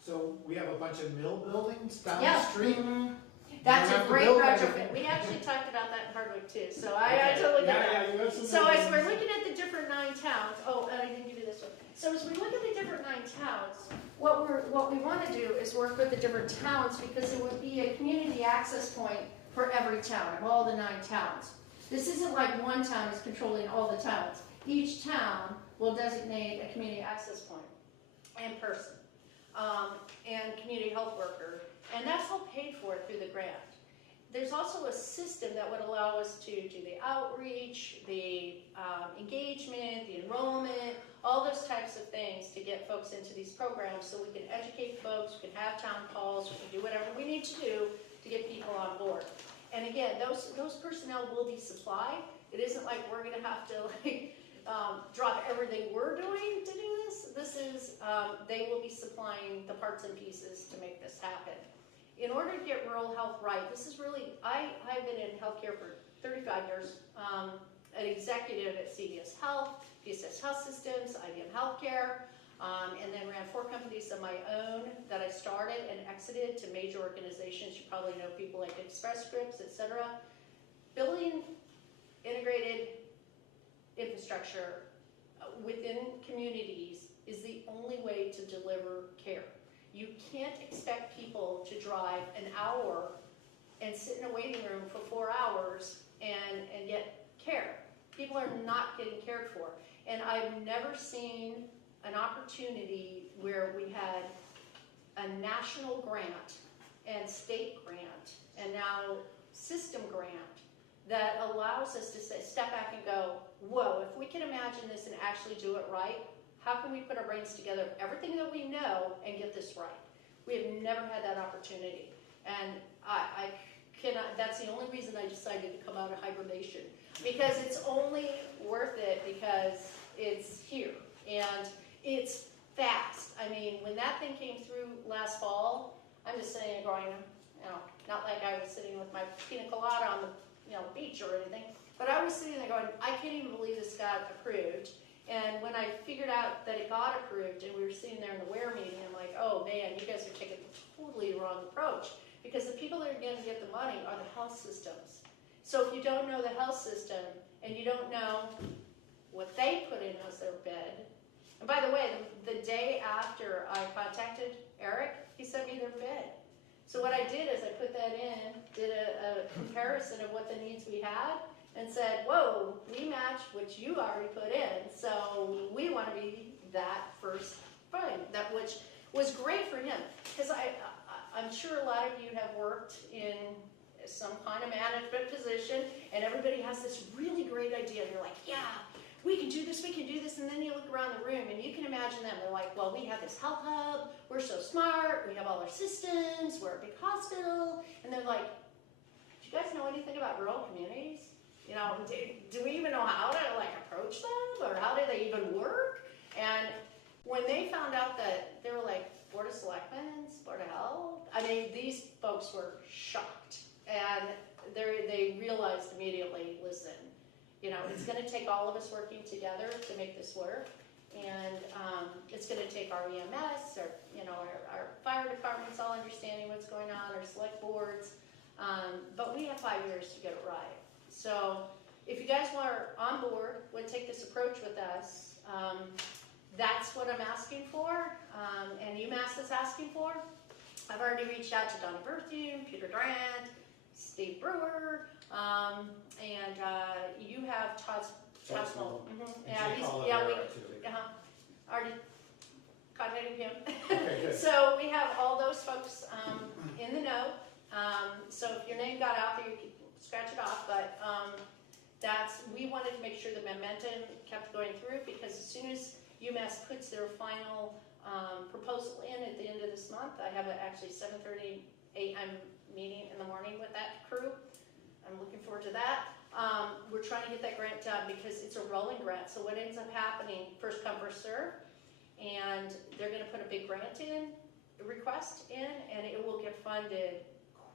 So we have a bunch of mill buildings down Yeah. the street. Mhm. That's You a don't have to great build retrofit. anything. We actually talked about that in Hardwick too, so I totally get that. Yeah, you have some So as buildings. we're looking at the different 9 towns, I didn't give you this one. So as we look at the different 9 towns, what we want to do is work with the different towns, because it would be a community access point for every town, of all the 9 towns. This isn't like one town is controlling all the towns. Each town will designate a community access point and person, and community health worker, and that's all paid for through the grant. There's also a system that would allow us to do the outreach, the engagement, the enrollment, all those types of things to get folks into these programs, so we can educate folks, we can have town calls, we can do whatever we need to do to get people on board. And again, those personnel will be supplied. It isn't like we're going to have to drop everything we're doing to do this. This is, they will be supplying the parts and pieces to make this happen. In order to get rural health right, this is really, I've been in healthcare for 35 years, an executive at CVS Health, PSS Health Systems, IBM Healthcare, and then ran 4 companies of my own that I started and exited to major organizations. You probably know people like Express Scripts, etc. Building integrated infrastructure within communities is the only way to deliver care. You can't expect people to drive an hour and sit in a waiting room for 4 hours and get care. People are not getting cared for. And I've never seen an opportunity where we had a national grant and state grant and now system grant that allows us to step back and go, whoa, if we can imagine this and actually do it right, how can we put our brains together, everything that we know, and get this right? We have never had that opportunity. And I cannot, that's the only reason I decided to come out of hibernation, because it's only worth it because it's here and it's fast. I mean, when that thing came through last fall, I'm just sitting there going, not like I was sitting with my pina colada on the beach or anything, but I was sitting there going, I can't even believe this got approved. And when I figured out that it got approved and we were sitting there in the WARE meeting, I'm like, oh man, guys are taking totally the wrong approach, because the people that are gonna get the money are the health systems. So if you don't know the health system, and you don't know what they put in as their bid, and by the way, the day after I contacted Eric, he sent me their bid. So what I did is I put that in, did a comparison of what the needs we had, and said, whoa, we match what you already put in, so we want to be that first thing, that which was great for him, because I'm sure a lot of you have worked in some kind of management position, and everybody has this really great idea, and you're like, yeah, we can do this, and then you look around the room, and you can imagine them, they're like, well, we have this health hub, we're so smart, we have all our systems, we're a big hospital, and they're like, do you guys know anything about rural communities? You know, do we even know how to like approach them, or how do they even work? And when they found out that they were like, Board of Selectmen, Board of Health, I mean, these folks were shocked, and they realized immediately, listen, you know, it's gonna take all of us working together to make this work, and it's gonna take our EMS, our fire departments all understanding what's going on, our select boards, but we have 5 years to get it right. So if you guys are on board, would take this approach with us, that's what I'm asking for, and UMass is asking for. I've already reached out to Donna Berthium, Peter Durant, Steve Brewer, and you have Todd Small. Already contacted him. Okay, good. So we have all those folks in the know. So if your name got out there, you can scratch it off, but we wanted to make sure the momentum kept going through, because as soon as UMass puts their final proposal in at the end of this month, I have actually 7:30 a.m. meeting in the morning with that crew. I'm looking forward to that. We're trying to get that grant done because it's a rolling grant. So what ends up happening, first come, first serve, and they're gonna put a big grant request in, and it will get funded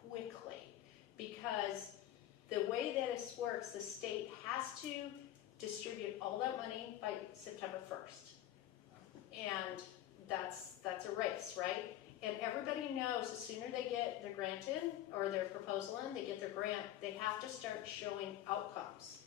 quickly, because the way that this works, the state has to distribute all that money by September 1st. And that's a race, right? And everybody knows the sooner they get their grant in, or their proposal in, they get their grant, they have to start showing outcomes.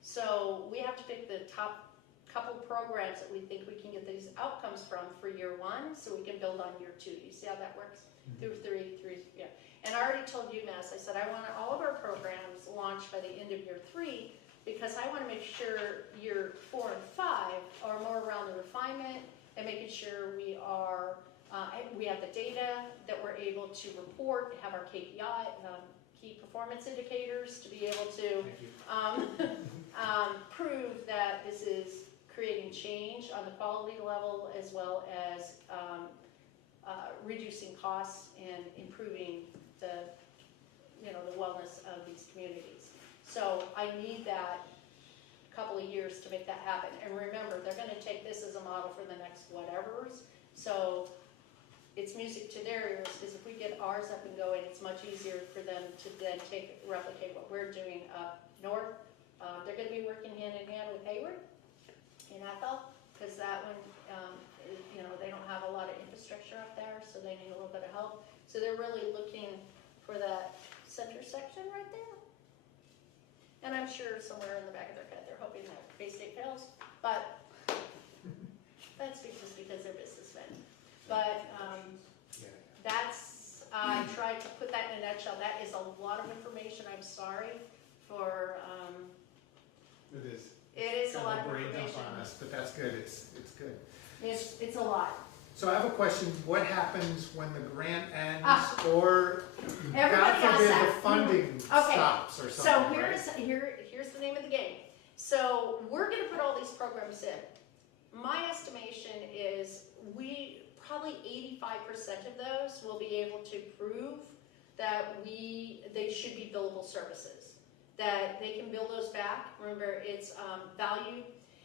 So we have to pick the top couple programs that we think we can get these outcomes from for year one, so we can build on year two. You see how that works? Through three, yeah. And I already told UMass, I said I want all of our programs launched by the end of year 3, because I want to make sure year 4 and 5 are more around the refinement and making sure we have the data that we're able to report, have our KPI, key performance indicators, to be able to prove that this is creating change on the quality level, as well as reducing costs and improving the wellness of these communities. So I need that couple of years to make that happen. And remember, they're going to take this as a model for the next whatevers. So it's music to their ears, because if we get ours up and going, it's much easier for them to then replicate what we're doing up north. They're going to be working hand in hand with Hayward in Ethel, because that one, they don't have a lot of infrastructure up there, so they need a little bit of help. So they're really looking for that center section right there. And I'm sure somewhere in the back of their head, they're hoping that Bay State fails, but that's just because they're businessmen. But I tried to put that in a nutshell. That is a lot of information. I'm sorry for. It is. It is a lot of brain dump information. on us, but that's good. It's good. It's a lot. So I have a question. What happens when the grant ends, or Everybody God forbid asks the that. funding stops or So something? here's the name of the game. So we're going to put all these programs in. My estimation is probably 85% of those will be able to prove that they should be billable services, that they can bill those back. Remember, it's value.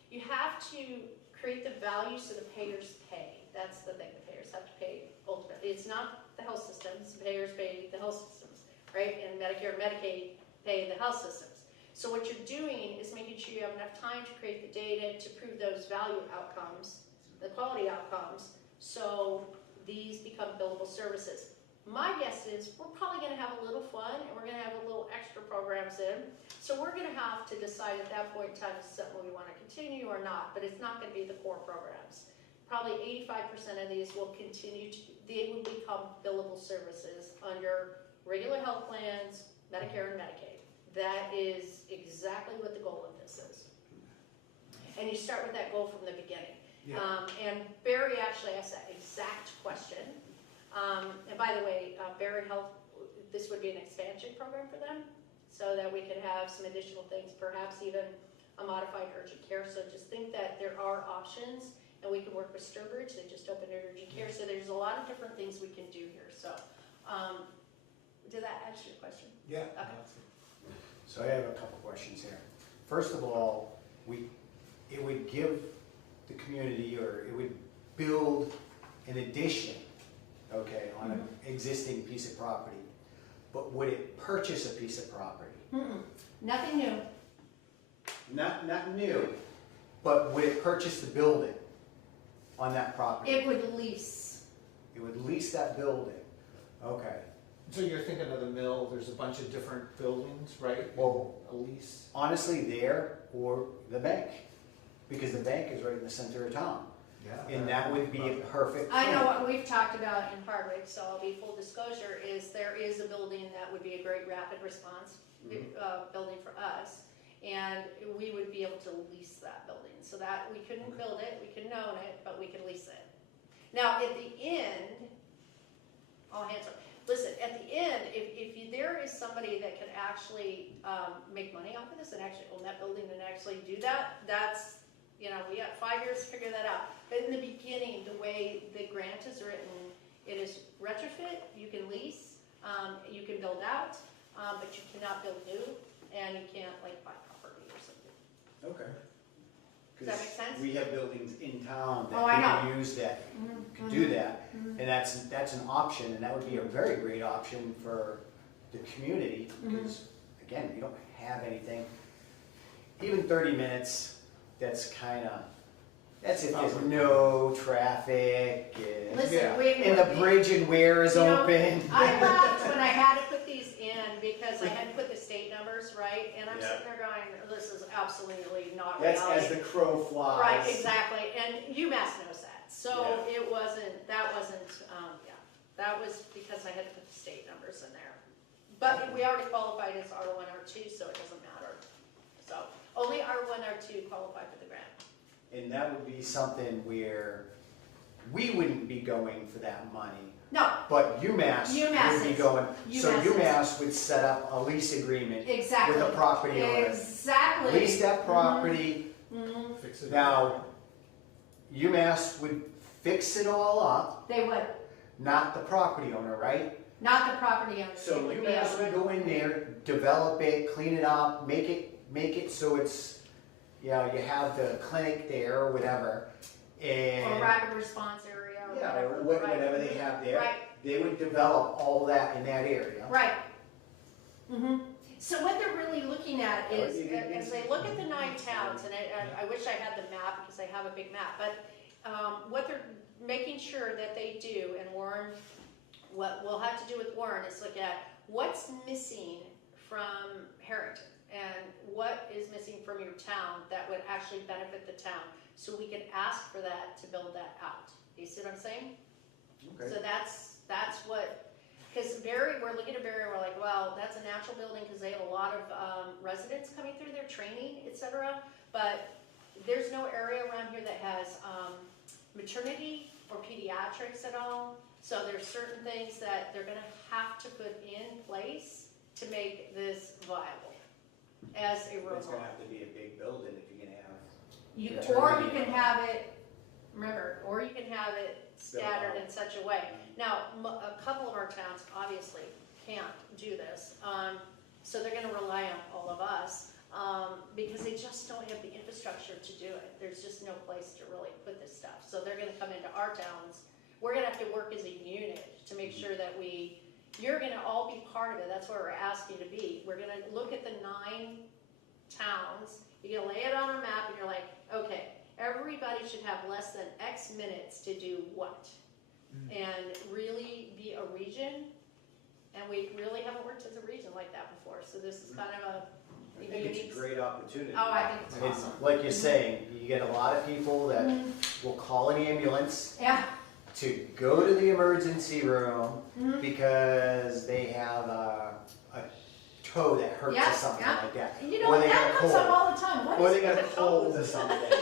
You have to create the value so the payers pay. That's the thing. The payers have to pay ultimately. It's not the health systems. The payers pay the health systems, right? And Medicare and Medicaid pay the health systems. So what you're doing is making sure you have enough time to create the data to prove those value outcomes, the quality outcomes, so these become become billable services. My guess is we're probably gonna have a little fun and we're gonna have a little extra programs in. So we're gonna have to decide at that point in time if it's something we wanna continue or not, but it's not gonna be the core programs. Probably 85% of these will continue to, they will become billable services under regular health plans, Medicare and Medicaid. That is exactly what the goal of this is. And you start with that goal from the beginning. And Barry actually asked that exact question. And by the way, Barry Health, this would be an expansion program for them, so that we could have some additional things, perhaps even a modified urgent care. So just think that there are options, and we can work with Sturbridge. They just opened urgent care, so there's a lot of different things we can do here. So, did that answer your question? Yeah. Okay. So I have a couple questions here. First of all, it would give the community, or it would build an addition, okay, on an existing piece of property. But would it purchase a piece of property? Nothing new. Not new, but would it purchase the building on that property? It would lease. It would lease that building, okay. So you're thinking of the mill, there's a bunch of different buildings, right? Well, A lease. honestly, there or the bank, because the bank is right in the center of town. Yeah. And that would be a perfect. I know thing. what we've talked about in Hardwick, so I'll be full disclosure, is there is a building that would be a great rapid response building for us. And we would be able to lease that building, so that we couldn't build it, we couldn't own it, but we could lease it. Now, at the end, all hands up. Listen, at the end, there is somebody that can actually make money off of this and actually own that building and actually do that, that's, we got 5 years to figure that out. But in the beginning, the way the grant is written, it is retrofit, you can lease, you can build out, but you cannot build new, and you can't buy property or something. Okay. Does that make sense? We have buildings in town Oh, I that people use that, can do that, Mhm. and that's an option, and that would be a very great option for the community, because, again, we don't have anything. Even 30 minutes, that's if there's no traffic, and, Listen, and the bridge and Ware is open. I laughed when I had to put these in because I had to put the state numbers, right? And I'm Yeah. sitting there going, this is absolutely not That's reality. as the crow flies. Right, exactly, and UMass knows that, so that wasn't, that was because I had to put the state numbers in there. But we already qualified as R1, R2, so it doesn't matter. So, only R1, R2 qualify for the grant. And that would be something where we wouldn't be going for that money, No, but UMass would be is. going. So UMass is. UMass would set up a lease agreement exactly. with a property owner. Exactly. Lease that property. Mhm. Fix it. Now, UMass would fix it all up, They would, not the property owner, right? not the property owner. So It would be UMass a- would go in there, develop it, clean it up, make it so it's, you have the clinic there or whatever, and. Or rapid response area or Yeah, whatever. or right. whatever they have there. Right, They would develop all that in that area. right. So what they're really looking at That would is, be a good as they look at the 9 towns, and I wish I had the map because I have a big map, but what they're making sure that they do, and Warren, what we'll have to do with Warren is look at what's missing from Harrington and what is missing from your town that would actually benefit the town. So we can ask for that to build that out. You see what I'm saying? Okay. So that's what, because Barry, we're looking at Barry, we're like, well, that's a natural building because they have a lot of residents coming through their training, etc. But there's no area around here that has maternity or pediatrics at all. So there's certain things that they're gonna have to put in place to make this viable as a rural. It's gonna have to be a big building if you're gonna have. Or you can have it, remember, or you can have it scattered in such a way. Now, a couple of our towns obviously can't do this, so they're gonna rely on all of us, because they just don't have the infrastructure to do it. There's just no place to really put this stuff. So they're gonna come into our towns. We're gonna have to work as a unit to make sure that you're gonna all be part of it. That's what we're asking you to be. We're gonna look at the 9 towns. You're gonna lay it on a map and you're like, okay, everybody should have less than X minutes to do what? and really be a region. And we really haven't worked as a region like that before, so this is kind of a I think it's a great opportunity. Oh, I think it's And awesome. like you're saying, you get a lot of people that Mhm. will call an ambulance Yeah. to go to the emergency room Mhm. because they have a toe that hurts Yeah, or something yeah. like that. You know, Or they got that a comes up cold. all the time. What Or is they it got a with the cold or colds? something.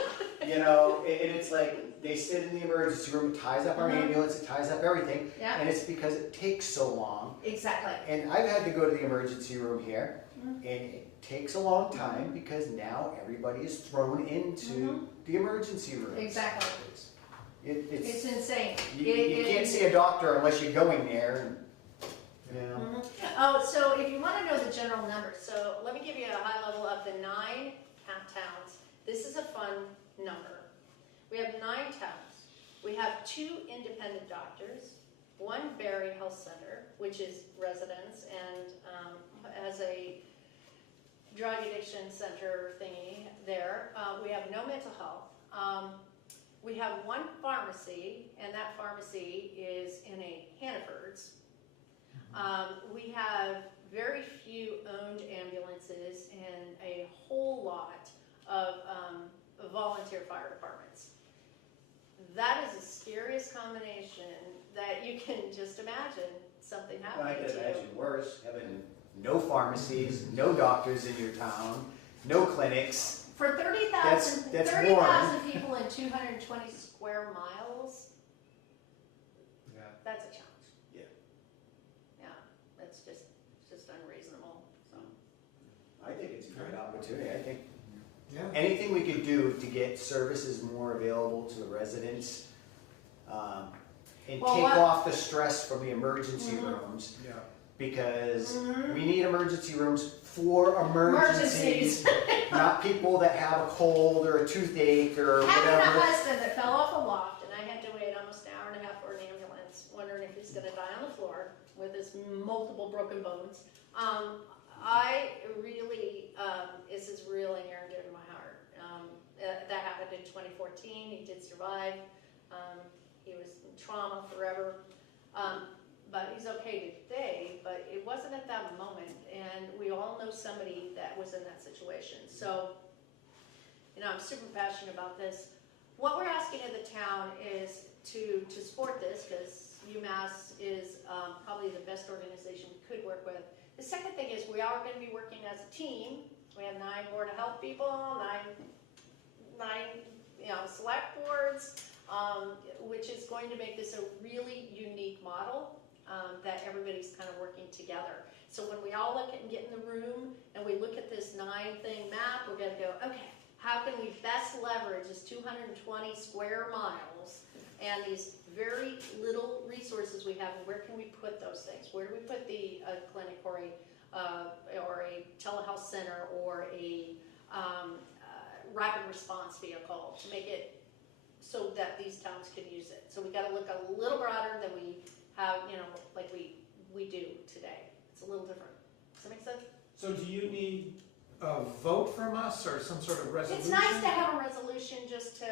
You know, and it's like they sit in the emergency room, it ties up our Mhm. ambulance, it ties up everything, Yeah, and it's because it takes so long. exactly. And I've had to go to the emergency room here, Mhm. and it takes a long time because now everybody is thrown into the emergency room. Exactly. It's It's insane. you can't see a doctor unless you're going there, and, you know. Mhm. Oh, so if you want to know the general numbers, so let me give you a high level of the 9 towns. This is a fun number. We have 9 towns. We have 2 independent doctors, 1 Berry Health Center, which is residents and has a drug addiction center thingy there. We have no mental health. We have 1 pharmacy, and that pharmacy is in a Hannaford's. We have very few owned ambulances and a whole lot of volunteer fire departments. That is the scariest combination that you can just imagine something I happening can to you. imagine worse, having no pharmacies, no doctors in your town, no clinics. For 30,000 That's 30,000 people in 220 square miles, Yeah. that's a challenge. Yeah. Yeah, that's just unreasonable, so. I think it's a great opportunity. I think Yeah. anything we could do to get services more available to the residents, and Well, take what- off the stress from the emergency Mhm. rooms, Yeah. because Mhm. we need emergency rooms for emergencies, not people that have a cold or a toothache or Having a whatever. husband that fell off a loft, and I had to wait almost an hour and a half for an ambulance, wondering if he's gonna die on the floor with his multiple broken bones. I really, this is really near and dear to my heart. That happened in 2014, he did survive. He was in trauma forever. But he's okay today, but it wasn't at that moment, and we all know somebody that was in that situation. So, you know, I'm super passionate about this. What we're asking of the town is to support this, because UMass is probably the best organization we could work with. The second thing is we are going to be working as a team. We have 9 Board of Health people, nine select boards, which is going to make this a really unique model. That everybody's kind of working together. So when we all look at and get in the room and we look at this 9-thing map, we're going to go, okay, how can we best leverage this 220 square miles and these very little resources we have, and where can we put those things? Where do we put the clinic or a telehealth center or a rapid response vehicle to make it so that these towns can use it? So we got to look a little broader than we have, like we do today. It's a little different. Does that make sense? So do you need a vote from us or some sort of resolution? It's nice to have a resolution just to,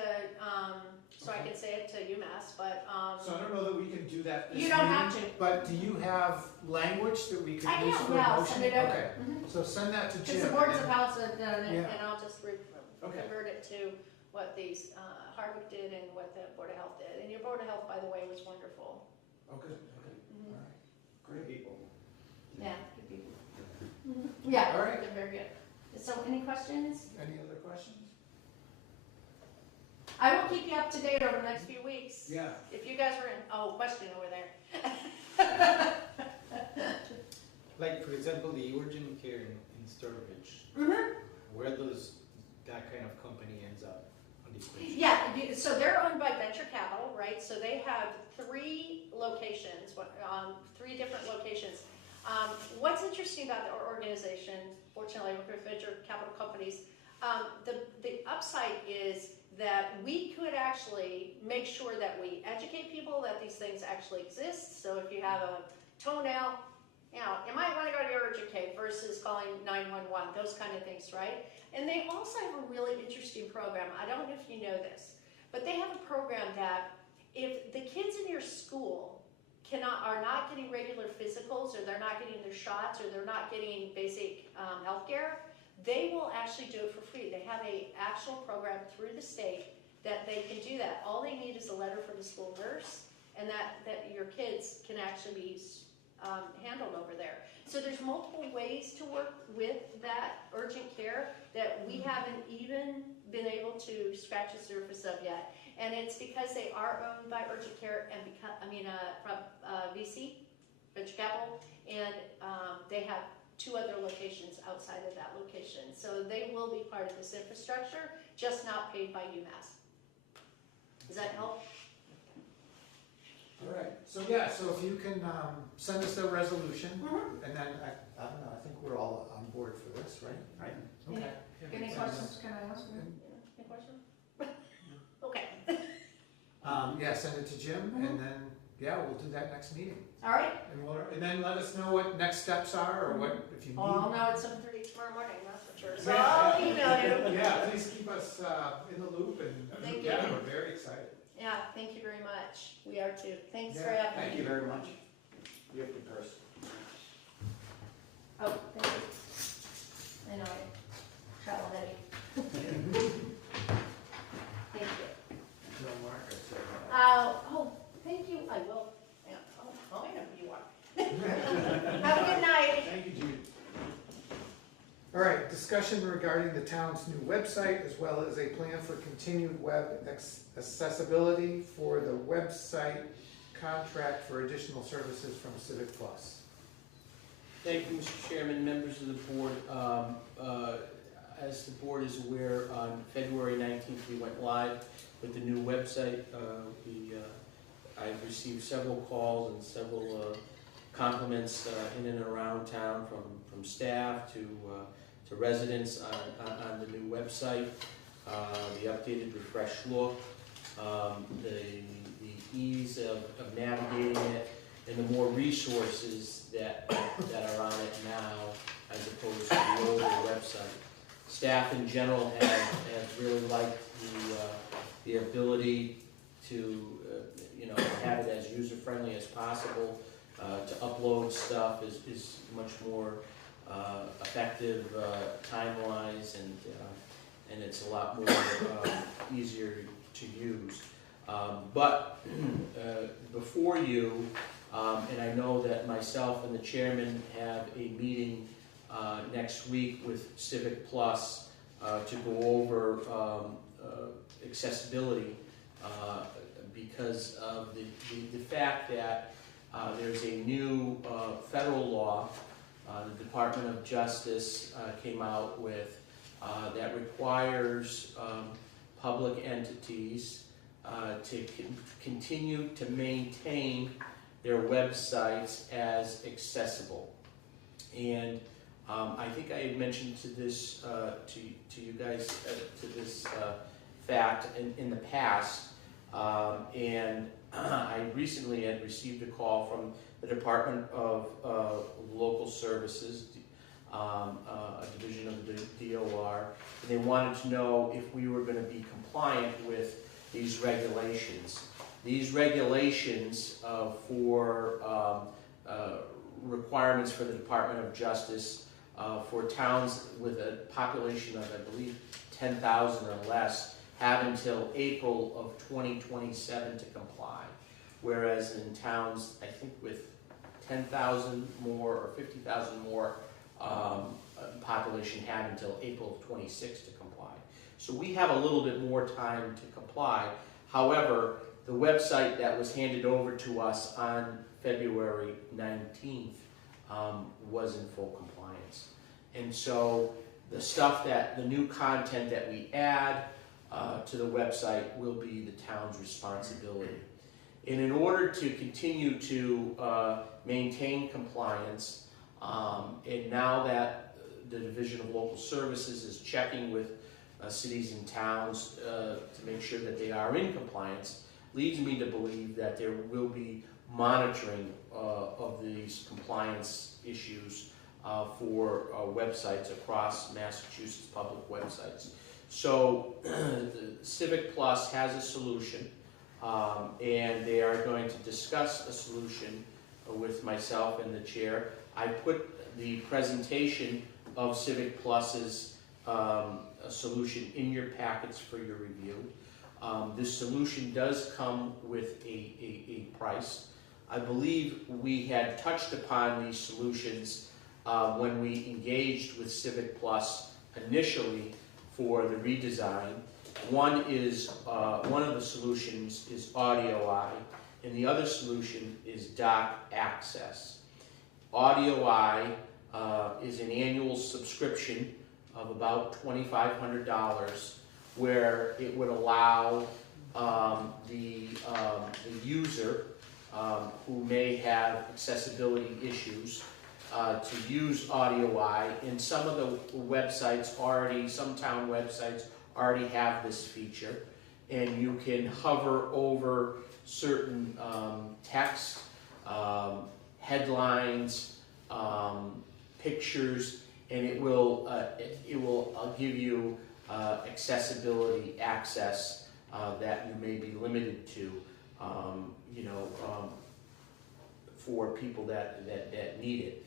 so I can say it to UMass, but, So I don't know that we can do that this you don't meeting, have to. but do you have language that we could I use can, for a yeah, I'll motion? send it over. Okay, Mhm. so send that to Jim. Because the boards of health have done it, Yeah. and I'll just Okay. convert it to what these, Hardwick did and what the Board of Health did. And your Board of Health, by the way, was wonderful. Oh, good, okay, Mhm. all right. Great people. Yeah, good people. Yeah, All right. they're very good. So any questions? Any other questions? I will keep you up to date over the next few weeks. Yeah. If you guys are in, question over there. Like, for example, the urgent care in Sturbridge, Mm-hmm. where that kind of company ends up on the equation? Yeah, so they're owned by venture capital, right? So they have 3 locations, 3 different locations. What's interesting about the organization, fortunately with venture capital companies, the upside is that we could actually make sure that we educate people that these things actually exist. So if you have a toenail, you might want to go to your urgent care versus calling 911, those kind of things, right? And they also have a really interesting program. I don't know if you know this, but they have a program that if the kids in your school are not getting regular physicals, or they're not getting their shots, or they're not getting basic health care, they will actually do it for free. They have a actual program through the state that they can do that. All they need is a letter from the school nurse, and that your kids can actually be handled over there. So there's multiple ways to work with that urgent care that we haven't even been able to scratch the surface of yet. And it's because they are owned by urgent care and from VC, Venture Capital, and they have 2 other locations outside of that location. So they will be part of this infrastructure, just not paid by UMass. Does that help? All right, so yeah, so if you can send us the resolution, Mhm. and then, I don't know, I think we're all on board for this, right? Right. Okay. Any questions? Can I ask you? Any questions? Okay. Yeah, send it to Jim, and then, yeah, we'll do that next meeting. All right. And then let us know what next steps are, or what, if you need. Well, I'll know at 7:30 tomorrow morning, that's for sure. So Yeah, I'll yeah. email you. Yeah, please keep us in the loop, and Thank yeah, you. we're very excited. Yeah, thank you very much. We are too. Thanks for Yeah, having me. Thank you very much. You have the purse. Oh, thank you. I know, I travel heavy. Thank you. No, Mark, I said Oh, thank you. I will. Yeah. Oh, I know who you are. Have a good night. Thank you, Judy. All right, discussion regarding the town's new website, as well as a plan for continued web accessibility for the website contract for additional services from Civic Plus. Thank you, Mr. Chairman, members of the board. As the board is aware, on February 19th, we went live with the new website. I've received several calls and several compliments in and around town from staff to residents on the new website. The updated, refreshed look, the ease of navigating it, and the more resources that are on it now as opposed to the older website. Staff in general have really liked the ability to have it as user-friendly as possible. To upload stuff is much more effective time-wise, and it's a lot more easier to use. But before you, and I know that myself and the chairman have a meeting next week with Civic Plus to go over accessibility because of the fact that there's a new federal law the Department of Justice came out with that requires public entities to continue to maintain their websites as accessible. And I think I had mentioned to this to you guys to this fact in the past, and I recently had received a call from the Department of Local Services, a division of the DOR, and they wanted to know if we were going to be compliant with these regulations. These regulations for requirements for the Department of Justice for towns with a population of, I believe, 10,000 or less have until April of 2027 to comply. Whereas in towns, I think with 10,000 more or 50,000 more population have until April of 26 to comply. So we have a little bit more time to comply. However, the website that was handed over to us on February 19th was in full compliance. And so the stuff the new content that we add to the website will be the town's responsibility. And in order to continue to maintain compliance, and now that the Division of Local Services is checking with cities and towns to make sure that they are in compliance, leads me to believe that there will be monitoring of these compliance issues for websites across Massachusetts public websites. So Civic Plus has a solution and they are going to discuss a solution with myself and the chair. I put the presentation of Civic Plus's a solution in your packets for your review. This solution does come with a price. I believe we had touched upon these solutions when we engaged with Civic Plus initially for the redesign. One of the solutions is Audio Eye, and the other solution is Dock Access. Audio Eye is an annual subscription of about $2,500, where it would allow the user who may have accessibility issues to use Audio Eye. And some of the websites already, some town websites already have this feature, and you can hover over certain text, headlines, pictures, and it will give you accessibility access that you may be limited to, for people that need it.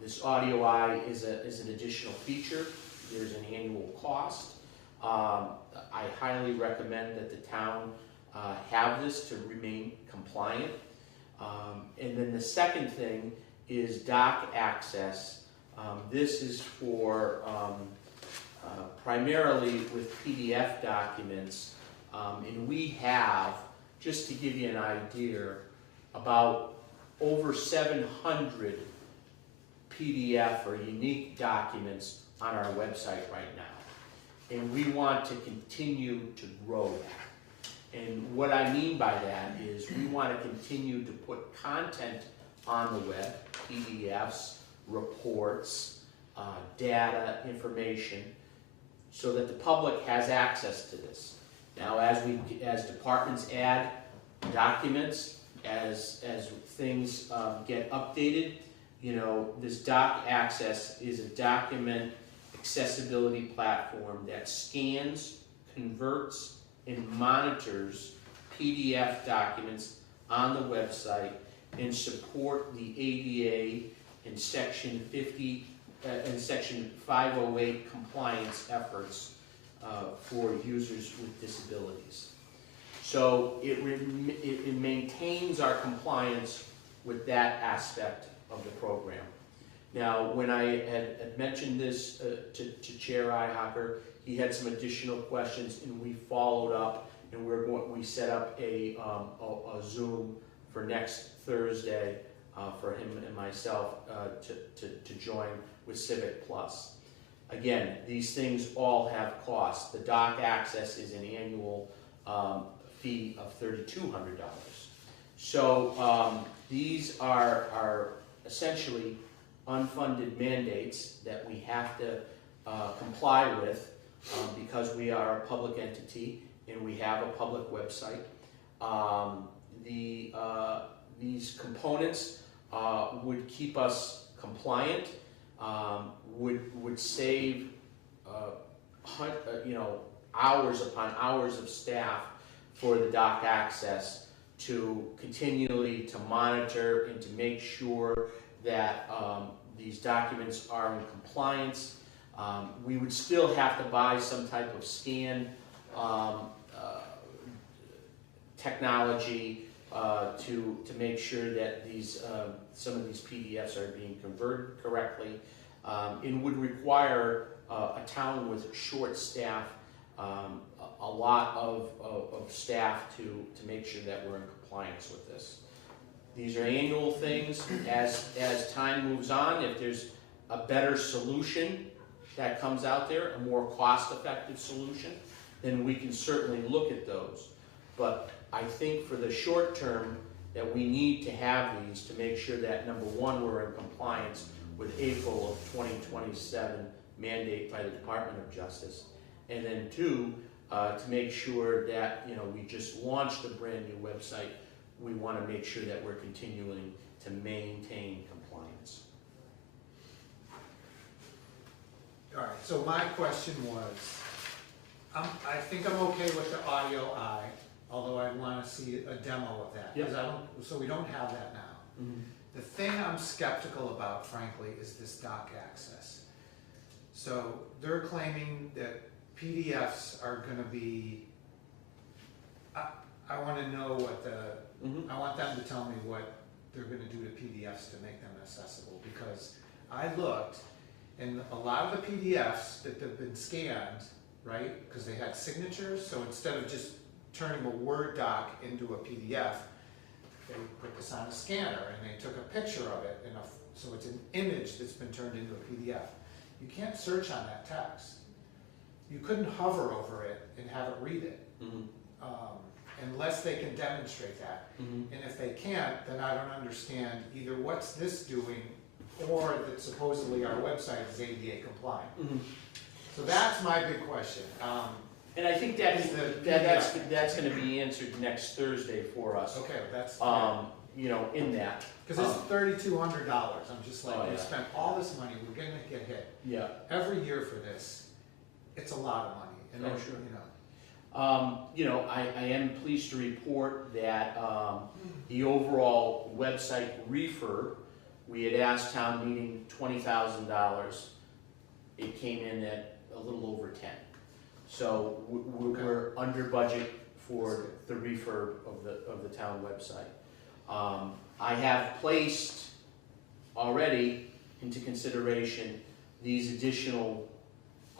This Audio Eye is an additional feature. There's an annual cost. I highly recommend that the town have this to remain compliant. And then the second thing is Dock Access. This is for primarily with PDF documents, and we have, just to give you an idea, about over 700 PDF or unique documents on our website right now, and we want to continue to grow that. And what I mean by that is we want to continue to put content on the web, PDFs, reports, data, information, so that the public has access to this. Now, as departments add documents, as things get updated, this Dock Access is a document accessibility platform that scans, converts, and monitors PDF documents on the website and support the ADA and Section 508 compliance efforts for users with disabilities. So it maintains our compliance with that aspect of the program. Now, when I had mentioned this to Chair Ihawker, he had some additional questions, and we followed up, and we set up a Zoom for next Thursday for him and myself to join with Civic Plus. Again, these things all have costs. The Dock Access is an annual fee of $3,200. So these are essentially unfunded mandates that we have to comply with because we are a public entity and we have a public website. These components would keep us compliant, would save hours upon hours of staff for the Dock Access to continually to monitor and to make sure that these documents are in compliance. We would still have to buy some type of scan technology to make sure that some of these PDFs are being converted correctly. It would require a town with short staff, a lot of staff to make sure that we're in compliance with this. These are annual things. As time moves on, if there's a better solution that comes out there, a more cost-effective solution, then we can certainly look at those. But I think for the short term that we need to have these to make sure that, number one, we're in compliance with April of 2027 mandate by the Department of Justice, and then two, to make sure that we just launched a brand new website. We want to make sure that we're continuing to maintain compliance. All right, so my question was, I think I'm okay with the Audio Eye. although I'd wanna see a demo of that, because I don't, so we don't have that now. The thing I'm skeptical about, frankly, is this doc access. So they're claiming that PDFs are gonna be, I wanna know what I want them to tell me what they're gonna do to PDFs to make them accessible, because I looked, and a lot of the PDFs that have been scanned, right, because they had signatures, so instead of just turning a Word doc into a PDF, they put this on a scanner and they took a picture of it, so it's an image that's been turned into a PDF. You can't search on that text. You couldn't hover over it and have it read it, unless they can demonstrate that. And if they can't, then I don't understand either what's this doing, or that supposedly our website is ADA compliant. So that's my big question. And I think that's gonna be answered next Thursday for us, Okay, that's, you know, in that. because it's $3,200. I'm just like, Oh, we yeah. spent all this money, we're gonna get hit Yeah. every year for this. It's a lot of money, and Oh, then, sure. you know. You know, I am pleased to report that the overall website refurb, we had asked town meeting $20,000. It came in at a little over 10. So we're under budget for the refurb of the town website. I have placed already into consideration these additional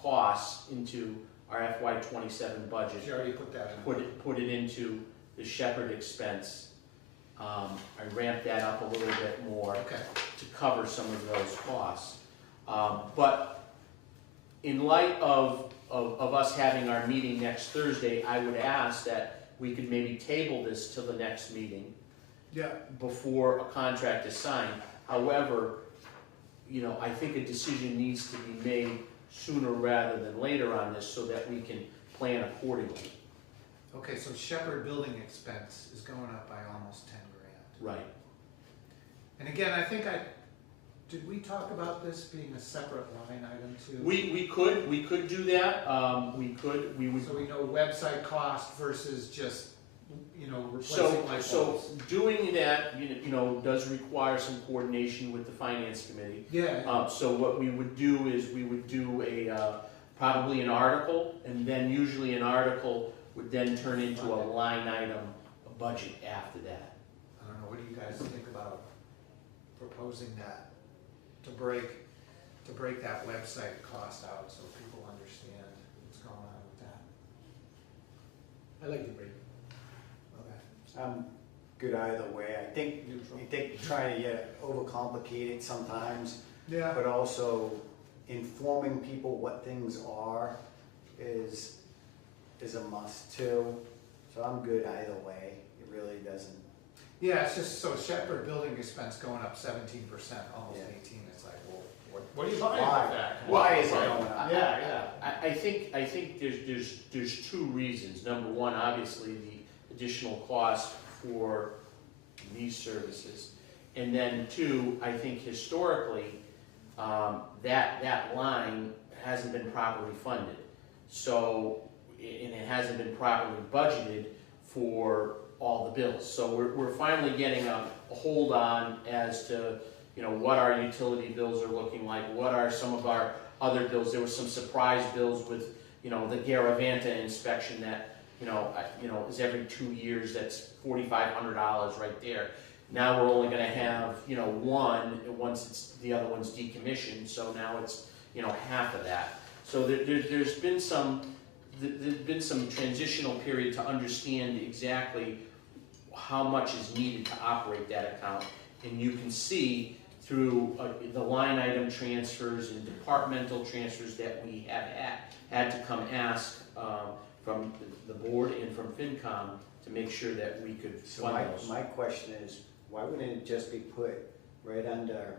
costs into our FY27 budget. She already put that in. Put it into the Shepherd expense. I ramped that up a little bit more Okay. to cover some of those costs. But in light of us having our meeting next Thursday, I would ask that we could maybe table this till the next meeting Yeah. before a contract is signed. However, you know, I think a decision needs to be made sooner rather than later on this so that we can plan accordingly. Okay, so Shepherd building expense is going up by almost 10 grand. Right. And again, I think did we talk about this being a separate line item too? We could do that, we would. So we know website cost versus just, you know, replacing light So bulbs. doing that, you know, does require some coordination with the finance committee. Yeah, So what we would do is we would do probably an article, and then usually an article would then turn into a line item, a budget after that. I don't know, what do you guys think about proposing that, to break that website cost out so people understand what's going on with that? I like the break. Okay. I'm good either way. I think trying to get overcomplicated sometimes, Yeah. but also informing people what things are is a must too. So I'm good either way. It really doesn't. Yeah, it's just, so Shepherd building expense going up 17%, almost Yeah. 18, it's like, well, what are you buying Why? with that? Why is it Right. going up? Yeah. I think there's two reasons. Number one, obviously the additional cost for these services, and then two, I think historically that line hasn't been properly funded. So and it hasn't been properly budgeted for all the bills. So we're finally getting a hold on as to, you know, what our utility bills are looking like, what are some of our other bills. There were some surprise bills with, you know, the Garavanta inspection that, you know, is every 2 years, that's $4,500 right there. Now we're only gonna have, you know, one, once the other one's decommissioned, so now it's, you know, half of that. So there's been some transitional period to understand exactly how much is needed to operate that account. And you can see through the line item transfers and departmental transfers that we have had to come ask from the board and from FinCom to make sure that we could So fund those. my question is, why wouldn't it just be put right under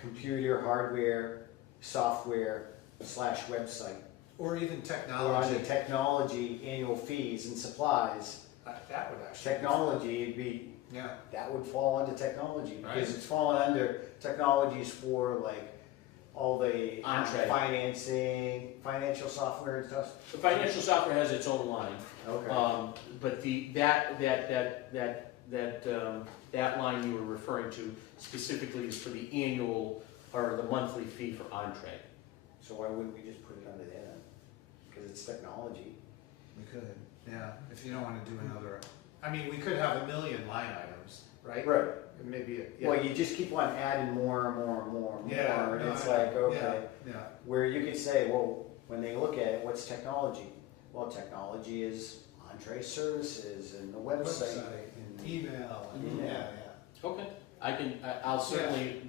computer, hardware, software / website? Or even Or under technology. technology, annual fees and supplies. That would actually. Technology, it'd be, Yeah, that would fall under technology, Right. because it's falling under technologies for like all the Entree. financial software and stuff? The financial software has its own line, Okay. but that line you were referring to specifically is for the annual or the monthly fee for entree. So why wouldn't we just put it under there then? Because it's technology. We could, yeah, if you don't wanna do another, I mean, we could have 1,000,000 line items, right? Right. Maybe, yeah. Well, you just keep on adding more and more and more and Yeah, more, and no, it's I- like, okay. Yeah, Where you could say, well, when they look at it, what's technology? Well, technology is entree services and the website. website and email, and, Mhm. yeah, Okay. I'll certainly,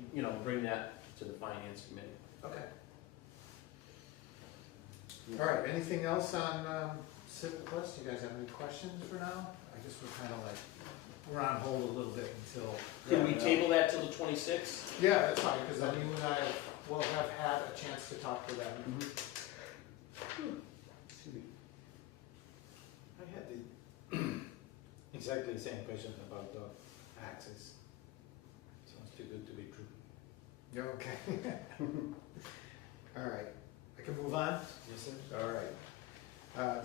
bring that to the finance committee. yeah, okay. All right, anything else on, Civic Quest? You guys have any questions for now? I guess we're kinda like, we're on hold a little bit until. Can we table that till the 26th? Yeah, that's fine, because then you and I will have had a chance to talk to them. I had exactly the same question about the access. Sounds too good to be true. You're okay. All right, I can move on? Yes, sir. All right.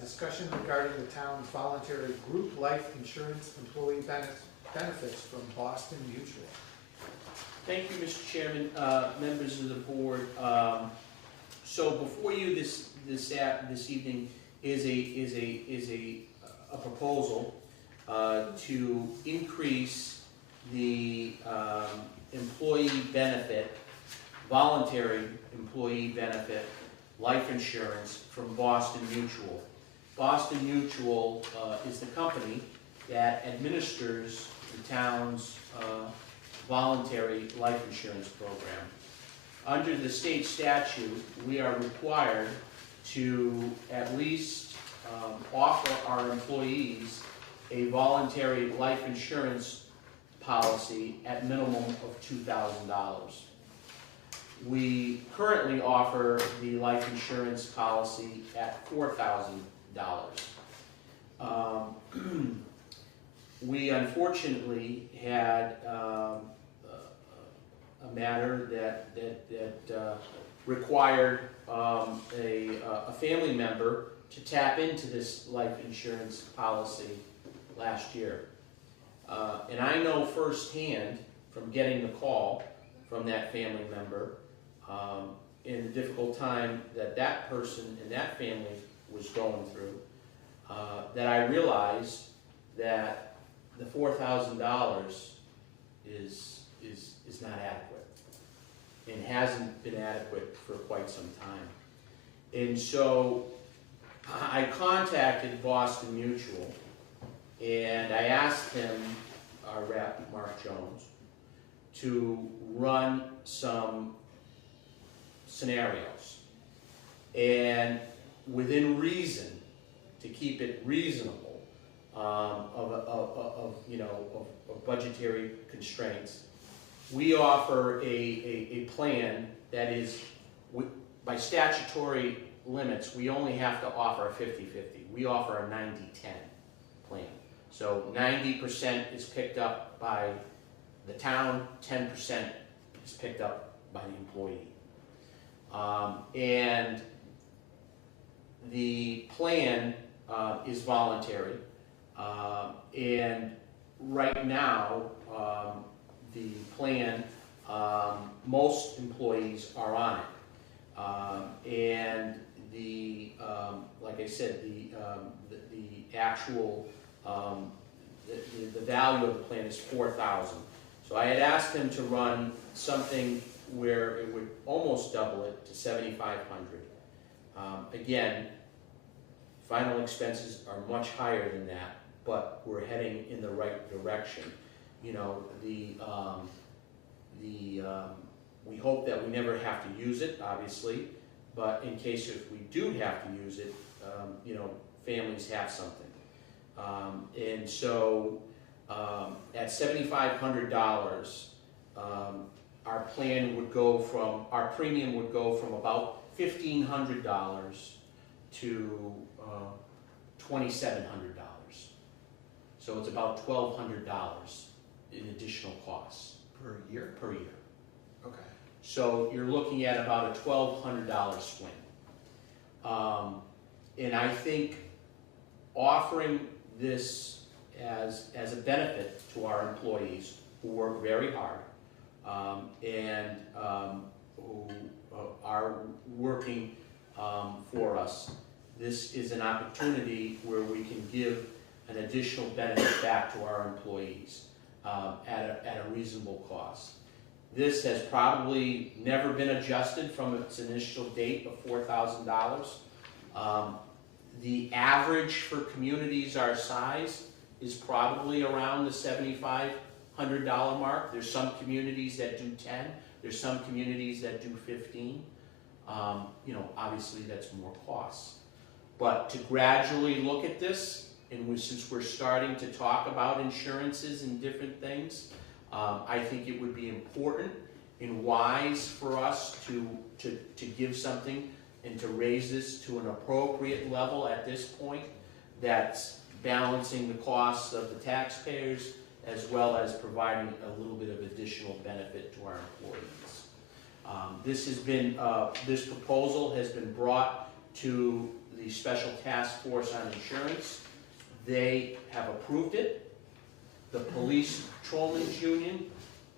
Discussion regarding the town's voluntary group life insurance employee benefits from Boston Mutual. Thank you, Mr. Chairman, members of the board. So before you this evening is a proposal to increase the employee benefit, voluntary employee benefit, life insurance from Boston Mutual. Boston Mutual is the company that administers the town's voluntary life insurance program. Under the state statute, we are required to at least offer our employees a voluntary life insurance policy at minimum of $2,000. We currently offer the life insurance policy at $4,000. We unfortunately had a matter that required a family member to tap into this life insurance policy last year. And I know firsthand from getting the call from that family member in the difficult time that person and that family was going through, that I realized that the $4,000 is not adequate and hasn't been adequate for quite some time. And so I contacted Boston Mutual and I asked him, our rep, Mark Jones, to run some scenarios. And within reason, to keep it reasonable, of budgetary constraints, we offer a plan that is, by statutory limits, we only have to offer a 50-50. We offer a 90-10 plan. So 90% is picked up by the town, 10% is picked up by the employee. And the plan is voluntary. And right now, the plan, most employees are on it. And like I said, the actual, the value of the plan is $4,000. So I had asked him to run something where it would almost double it to $7,500. Again, final expenses are much higher than that, but we're heading in the right direction. We hope that we never have to use it, obviously, but in case if we do have to use it, families have something. And so at $7,500, our premium would go from about $1,500 to $2,700. So it's about $1,200 in additional costs Per year? per year. Okay. So you're looking at about a $1,200 swing. And I think offering this as a benefit to our employees who work very hard, and who are working for us, this is an opportunity where we can give an additional benefit back to our employees at a reasonable cost. This has probably never been adjusted from its initial date of $4,000. The average for communities our size is probably around the $7,500 mark. There's some communities that do 10. There's some communities that do 15. Obviously that's more costs. But to gradually look at this, and since we're starting to talk about insurances and different things, I think it would be important and wise for us to give something and to raise this to an appropriate level at this point that's balancing the costs of the taxpayers as well as providing a little bit of additional benefit to our employees. This proposal has been brought to the Special Task Force on Insurance. They have approved it. The Police Patrolmen's Union,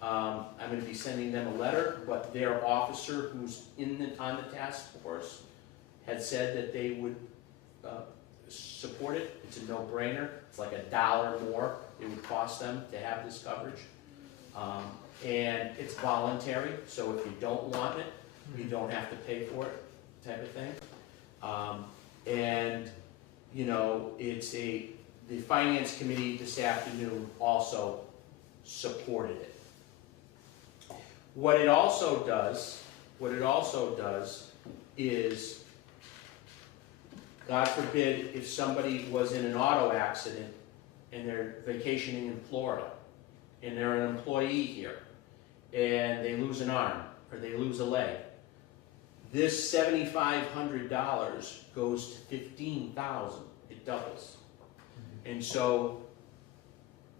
I'm going to be sending them a letter, but their officer who's on the task force had said that they would support it. It's a no-brainer. It's like $1 more it would cost them to have this coverage. And it's voluntary, so if you don't want it, you don't have to pay for it, type of thing. The Finance Committee this afternoon also supported it. What it also does is, God forbid, if somebody was in an auto accident and they're vacationing in Florida and they're an employee here and they lose an arm or they lose a leg, this $7,500 goes to $15,000. It doubles. And so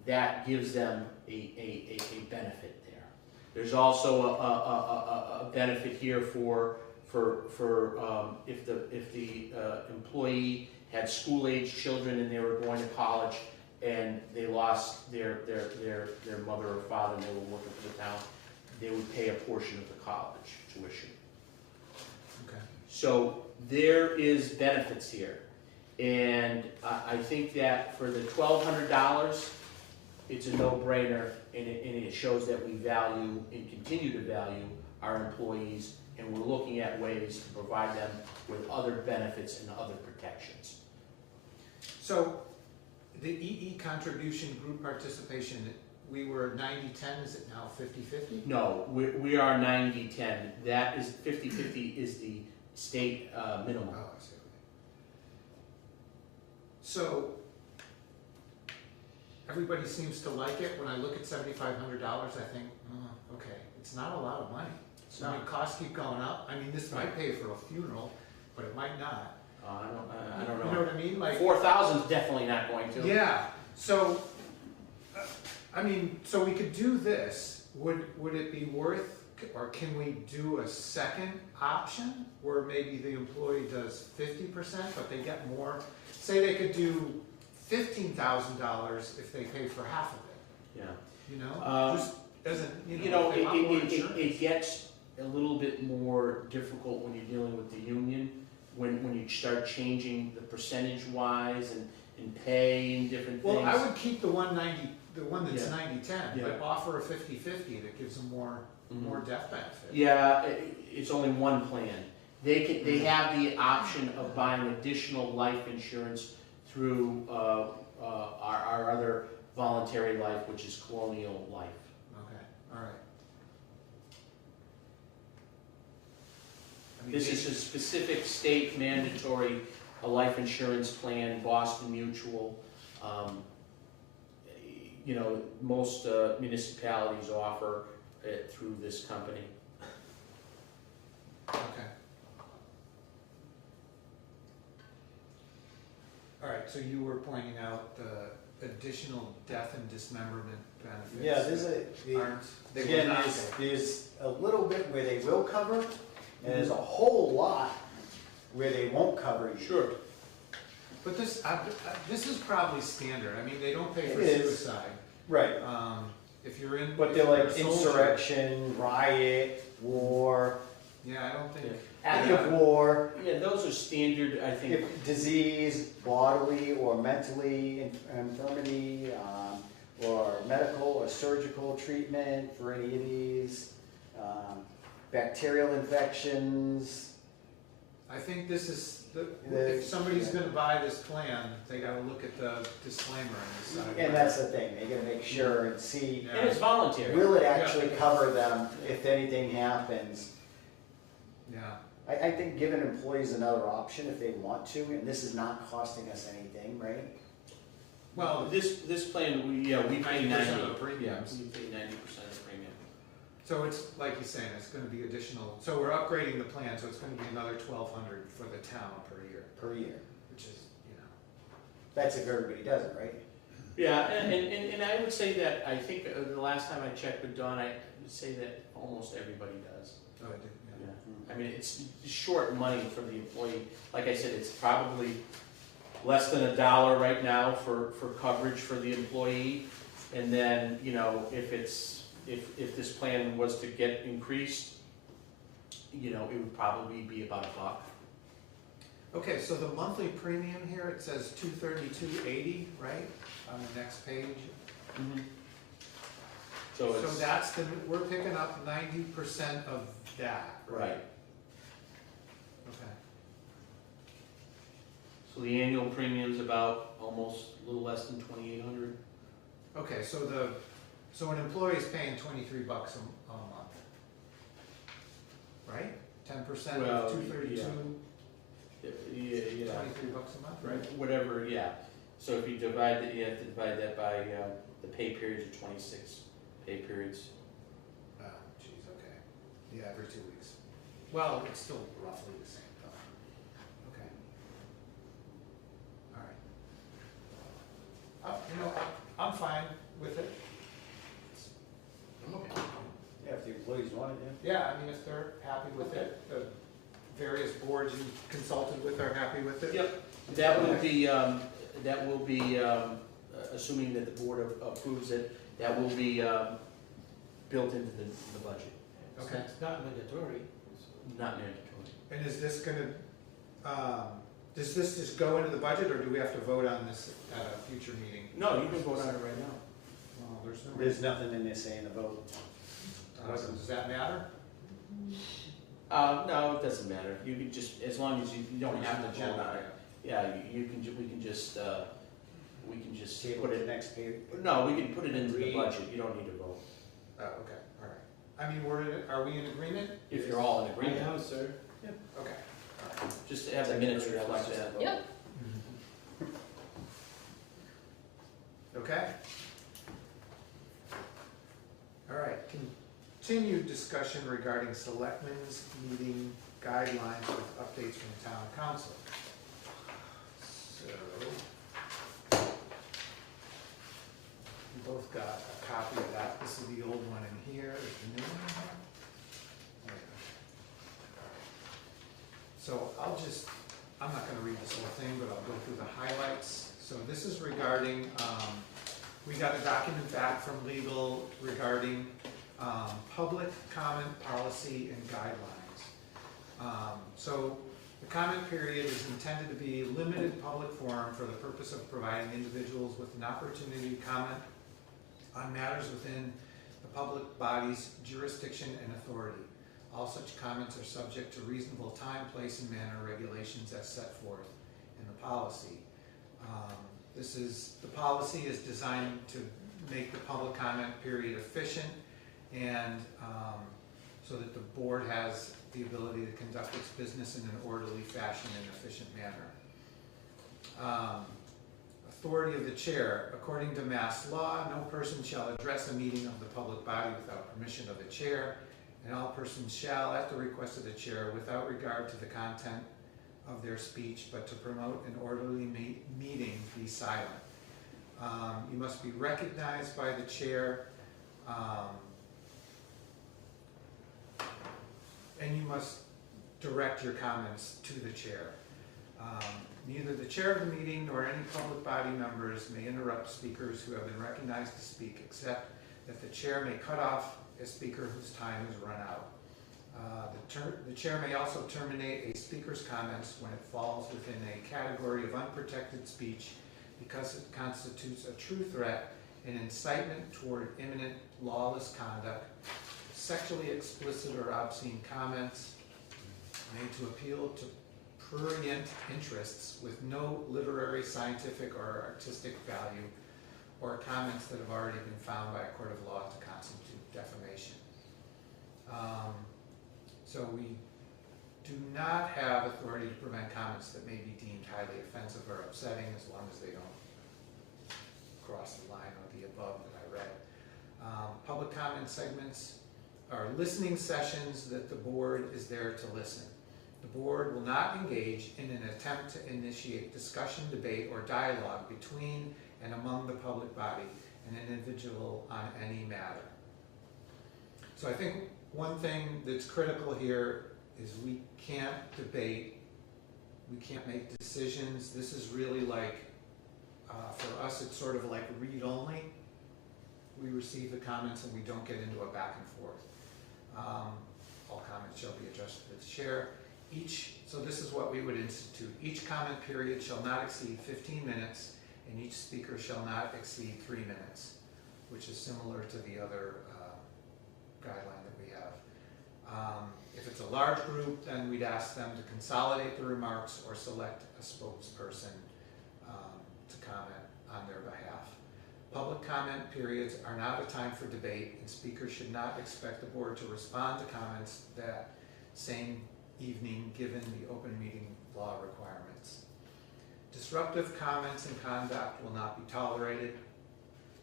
that gives them a benefit there. There's also a benefit here for if the employee had school-age children and they were going to college and they lost their mother or father and they were working for the town, they would pay a portion of the college tuition. Okay. So there is benefits here. And I think that for the $1,200, it's a no-brainer, and it shows that we value and continue to value our employees, and we're looking at ways to provide them with other benefits and other protections. So the EE contribution group participation, we were 90-10, is it now 50-50? No, we are 90-10. That is 50-50 is the state minimum. Oh, I see. So everybody seems to like it. When I look at $7,500, I think, okay, it's not a lot of money. So costs keep going up. I mean, this might pay for a funeral, but it might not. I don't know. You know what I mean? Like 4,000 is definitely not going to. Yeah. So, so we could do this. Would it be worth, or can we do a second option where maybe the employee does 50%, but they get more? Say they could do $15,000 if they pay for half of it. Yeah. Just doesn't. If they want more insurance. It gets a little bit more difficult when you're dealing with the union, when you start changing the percentage-wise and pay and different things. Well, I would keep the 190, the one that's 90-10, Yeah. but offer a 50-50 that gives them more death benefit. Yeah, it's only one plan. They have the option of buying additional life insurance through our other voluntary life, which is Colonial Life. Okay, all right. This is a specific state mandatory life insurance plan, Boston Mutual. Most municipalities offer it through this company. Okay. All right, so you were pointing out additional death and dismemberment benefits. Yeah, there's that aren't, they will again, not there's a little bit where they will cover, and there's a whole lot where they won't cover you. Sure. But this is probably standard, I mean, they don't pay for It is. suicide. Right, If you're in. but if they're you're like a soldier- insurrection, riot, war, Yeah, I don't think, active war, Yeah, those are standard, I think. if disease, bodily or mentally infirmity, or medical or surgical treatment for any of these, bacterial infections. I think this is, The- if somebody's gonna buy this plan, they gotta look at the disclaimer and decide. And that's the thing, they gotta make sure and see, And it's voluntary. will it actually cover them if anything happens? Yeah, I think giving employees another option if they want to, and this is not costing us anything, right? well, This plan, we pay 90% 90. of the premiums. Yeah, we pay 90% of the premium. so it's, like you're saying, it's gonna be additional, so we're upgrading the plan, so it's gonna be another 1,200 for the town per year, Per year. which is, you know. That's if everybody does it, right? Yeah, and I would say that, I think the last time I checked with Dawn, I would say that almost everybody does. Oh, I did, yeah. Yeah. I mean, it's short money for the employee. Like I said, it's probably less than $1 right now for coverage for the employee. And then, you know, if this plan was to get increased, you know, it would probably be about $1. Okay, so the monthly premium here, it says $232.80, right, on the next page? So So it's, that's we're picking up 90% of that, right? right. Okay. So the annual premium's about almost a little less than 2,800. Okay, so an employee is paying $23 a month, right? 10% Well, of 232, Yeah. $23 a month, right? Whatever, yeah. So if you divide that, you have to divide that by the pay periods of 26 pay periods. Oh, geez, okay. Yeah, every 2 weeks. Well, it's still roughly the same though. Okay. All right. You know, I'm fine with it. I'm okay. Yeah, if the employees want it, yeah. Yeah, I mean, if they're happy with it, the various boards you consulted with are happy with it. Yep. That will be, assuming that the board approves it, that will be built into the budget. Okay. It's not mandatory. Not mandatory. And is this gonna, does this just go into the budget, or do we have to vote on this at a future meeting? No, you can vote on it right now. Well, there's no. There's nothing in there saying about, Does that matter? No, it doesn't matter. You can just, as long as you don't have to vote on it. Yeah, we can just table put it the it, next page. no, we can put it into the budget. You don't need to vote. Oh, okay, all right. I mean, are we in agreement? If you're all in agreement. Right now, sir. Okay. Just to have the minutes reflect that. Yep. Okay? All right, continued discussion regarding selectmen's meeting guidelines with updates from town council. So, we both got a copy of that. This is the old one in here. Is the new one in here? There we go. So I'm not gonna read this whole thing, but I'll go through the highlights. So this is regarding, we got a document back from legal regarding public comment policy and guidelines. So the comment period is intended to be a limited public forum for the purpose of providing individuals with an opportunity to comment on matters within the public body's jurisdiction and authority. All such comments are subject to reasonable time, place, and manner regulations as set forth in the policy. The policy is designed to make the public comment period efficient and so that the board has the ability to conduct its business in an orderly fashion and efficient manner. Authority of the chair. According to Mass law, no person shall address a meeting of the public body without permission of the chair, and all persons shall, at the request of the chair, without regard to the content of their speech, but to promote an orderly meeting, be silent. You must be recognized by the chair. And you must direct your comments to the chair. Neither the chair of the meeting nor any public body members may interrupt speakers who have been recognized to speak, except that the chair may cut off a speaker whose time has run out. The chair may also terminate a speaker's comments when it falls within a category of unprotected speech because it constitutes a true threat, an incitement toward imminent lawless conduct, sexually explicit or obscene comments made to appeal to prurient interests with no literary, scientific, or artistic value, or comments that have already been found by a court of law to constitute defamation. So we do not have authority to prevent comments that may be deemed highly offensive or upsetting, as long as they don't cross the line of the above that I read. Public comment segments are listening sessions that the board is there to listen. The board will not engage in an attempt to initiate discussion, debate, or dialogue between and among the public body and an individual on any matter. So I think one thing that's critical here is we can't debate, we can't make decisions. This is really like, for us, it's sort of like read only. We receive the comments and we don't get into a back and forth. All comments shall be addressed to the chair. So this is what we would institute. Each comment period shall not exceed 15 minutes and each speaker shall not exceed 3 minutes, which is similar to the other guideline that we have. If it's a large group, then we'd ask them to consolidate the remarks or select a spokesperson to comment on their behalf. Public comment periods are not a time for debate, and speakers should not expect the board to respond to comments that same evening, given the open meeting law requirements. Disruptive comments and conduct will not be tolerated.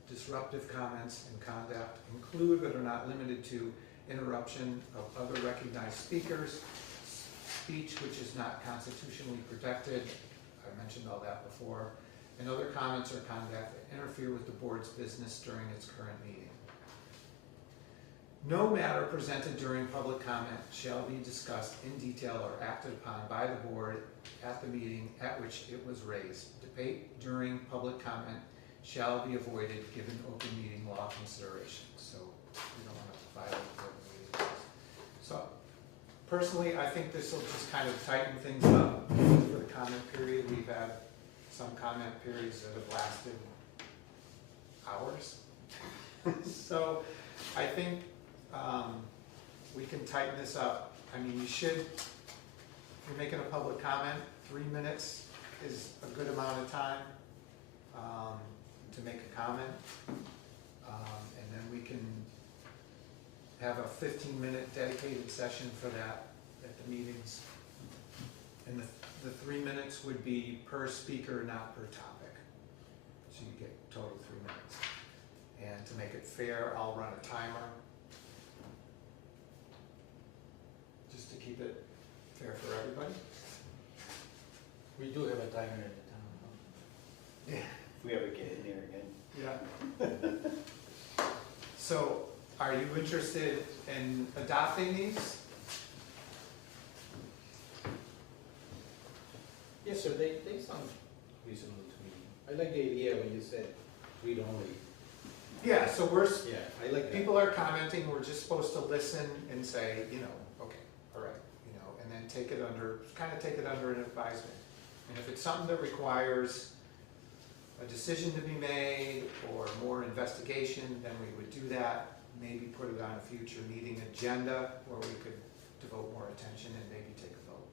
Disruptive comments and conduct include but are not limited to interruption of other recognized speakers, speech which is not constitutionally protected, I mentioned all that before, and other comments or conduct that interfere with the board's business during its current meeting. No matter presented during public comment shall be discussed in detail or acted upon by the board at the meeting at which it was raised. Debate during public comment shall be avoided given open meeting law considerations. So we don't want to violate the open meeting laws. So personally, I think this will just kind of tighten things up for the comment period. We've had some comment periods that have lasted hours. So I think we can tighten this up. I mean, you should, if you're making a public comment, 3 minutes is a good amount of time to make a comment. And then we can have a 15-minute dedicated session for that at the meetings. And the 3 minutes would be per speaker, not per topic. So you get total 3 minutes. And to make it fair, I'll run a timer, just to keep it fair for everybody. We do have a timer at the town hall. Yeah. If we ever get in there again. Yeah. So, are you interested in adopting these? Yes, sir, they sound reasonable to me. I like the idea when you said read only. Yeah, so we're, Yeah, I like that. people are commenting, we're just supposed to listen and say, okay, all right, and then take it under an advisement. And if it's something that requires a decision to be made or more investigation, then we would do that. Maybe put it on a future meeting agenda where we could devote more attention and maybe take a vote.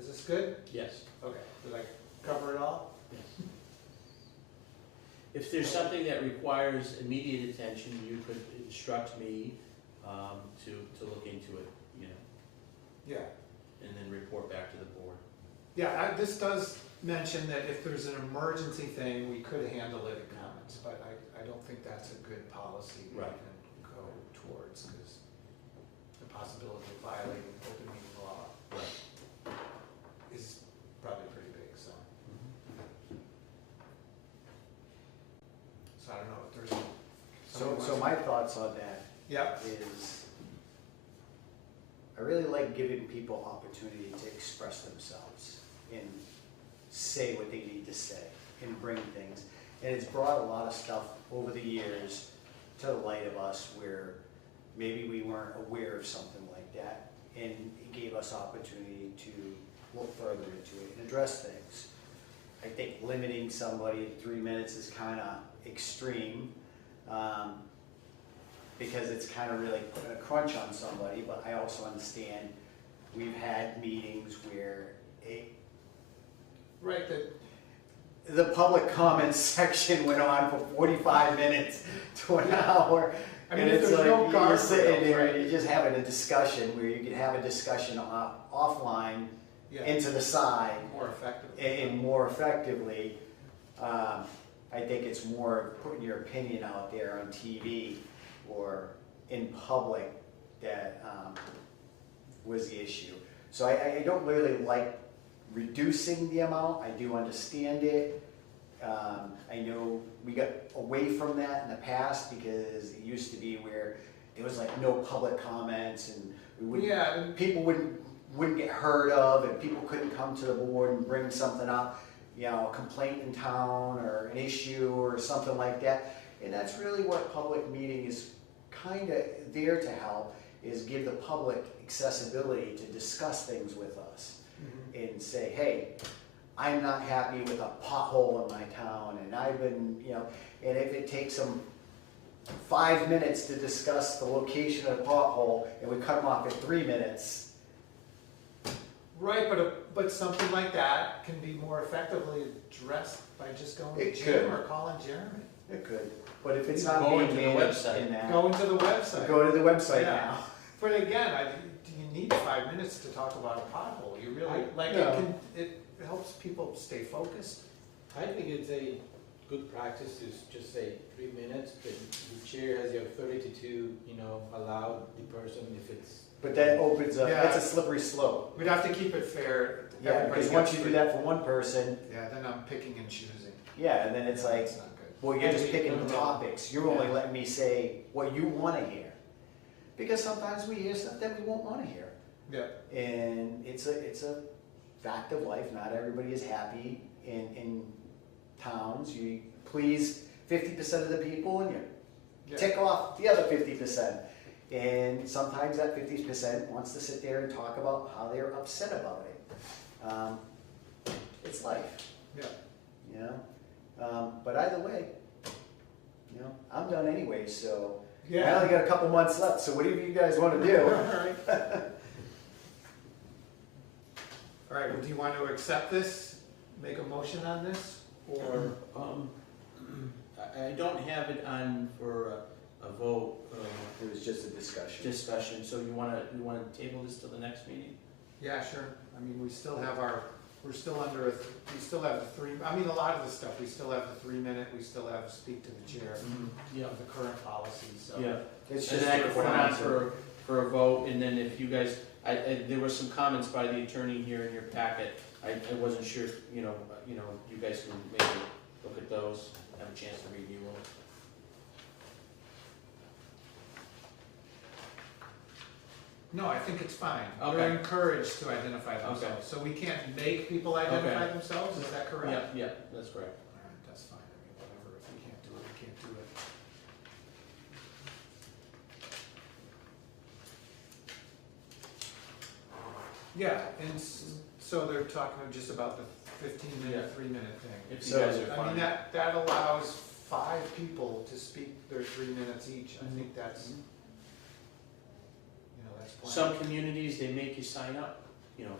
Is this good? Yes. Okay, did I cover it all? Yes. If there's something that requires immediate attention, you could instruct me to look into it, Yeah. and then report back to the board. Yeah, this does mention that if there's an emergency thing, we could handle it in comments, but I don't think that's a good policy to Right. even go towards, because the possibility of violating open meeting law Right. is probably pretty big, so. So I don't know if there's. So my thoughts on that Yep, is, I really like giving people opportunity to express themselves and say what they need to say and bring things. And it's brought a lot of stuff over the years to the light of us where maybe we weren't aware of something like that, and it gave us opportunity to look further into it and address things. I think limiting somebody to 3 minutes is kind of extreme, because it's kind of really putting a crunch on somebody, but I also understand we've had meetings where right, the public comments section went on for 45 minutes to an hour. I mean, And if it's there's like, no you're sitting guardrails, there right? and you're just having a discussion where you could have a discussion offline Yeah, into the side more effective. and more effectively. I think it's more putting your opinion out there on TV or in public that was the issue. So I don't really like reducing the amount. I do understand it. I know we got away from that in the past because it used to be where there was like no public comments and we wouldn't, Yeah, people wouldn't get heard of, and people couldn't come to the board and bring something up, you know, a complaint in town or an issue or something like that. And that's really what public meeting is kind of there to help, is give the public accessibility to discuss things with us and say, hey, I'm not happy with a pothole in my town, and I've been, you know, and if it takes them 5 minutes to discuss the location of the pothole and we cut them off at 3 minutes. right, but something like that can be more effectively addressed by just going to It Jim could. or calling Jeremy. It could, but if it's not Go being into the managed website. in that, Going to the website. go to the website Yeah. now. But again, do you need 5 minutes to talk about a pothole? You really, like, No. it helps people stay focused. I think it's a good practice to just say 3 minutes, but the chair has the authority to, you know, allow the person if it's. But that opens up, Yeah. that's a slippery slope. We'd have to keep it fair. Yeah, Everybody because once gets you do free- that for one person, Yeah, then I'm picking and choosing. yeah, and then it's Yeah, like, that's not good. well, you're just picking the No. topics, you're only Yeah. letting me say what you wanna hear. Because sometimes we hear stuff that we won't wanna hear. Yeah, And it's a fact of life, not everybody is happy in towns. You please 50% of the people and you yeah. tick off the other 50%. And sometimes that 50% wants to sit there and talk about how they're upset about it. It's life, Yeah. you know? But either way, you know, I'm done anyway, so I Yeah. only got a couple months left, so whatever you guys wanna do. All right, well, do you want to accept this, make a motion on this, or? I don't have it on for a vote, It was just a discussion. discussion, so you wanna table this till the next meeting? Yeah, sure. I mean, we still have we're still under, we still have the 3, I mean, a lot of the stuff, we still have the 3 minute, we still have to speak to the chair Yeah. of the current policy, so. Yeah, It's and just then I a can put it on formality. for a vote, and then if you guys, there were some comments by the attorney here in your packet. I wasn't sure, you know, you guys can maybe look at those, have a chance to review them. No, I think it's fine. Okay. They're encouraged to identify Okay. themselves, so we can't make people identify Okay. themselves, is that correct? Yeah, that's correct. All right, that's fine, I mean, whatever, if we can't do it, we can't do it. Yeah, and so they're talking just about the 15-minute, 3-minute thing. If you So, guys are I fine. mean, that allows 5 people to speak their 3 minutes each, I think that's, that's plenty. Some communities, they make you sign up,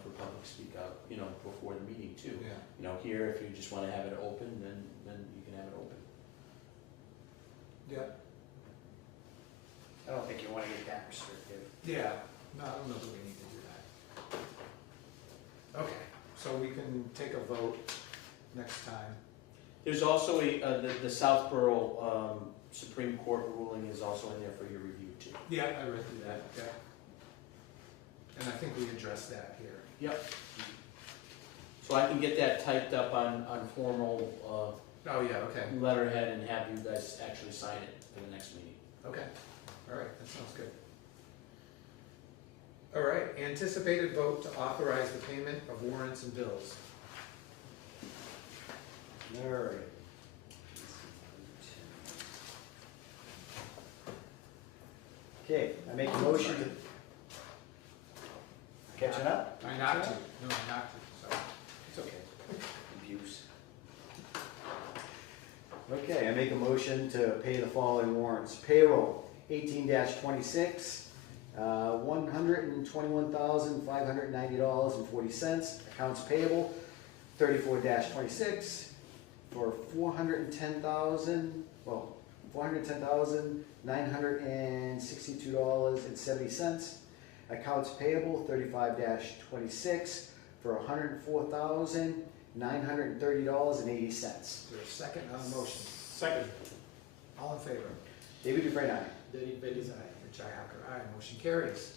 for public speak up, before the meeting too. Yeah, Here, if you just wanna have it open, then you can have it open. yeah, I don't think you wanna get that restrictive. yeah, no, I don't know that we need to do that. Okay, so we can take a vote next time. There's also the Southborough, Supreme Court ruling is also in there for your review too. Yeah, I read through that, yeah. And I think we addressed that here. Yep. So I can get that typed up on formal, Oh, yeah, okay, letterhead and have you guys actually sign it for the next meeting. okay, all right, that sounds good. All right, anticipated vote to authorize the payment of warrants and bills. All right. Okay, I make a motion to. Catching up? I not to, no, not to, so, it's okay. Abuse. Okay, I make a motion to pay the following warrants. Payroll, 18-26, $121,590.40. Accounts payable, 34-26, for $410,962.70. Accounts payable, 35-26, for $104,930.80. Is there a second on the motion? Second. All in favor? David Dufresne, aye. Derek Bailey's aye. Richi Hacker, aye, motion carries.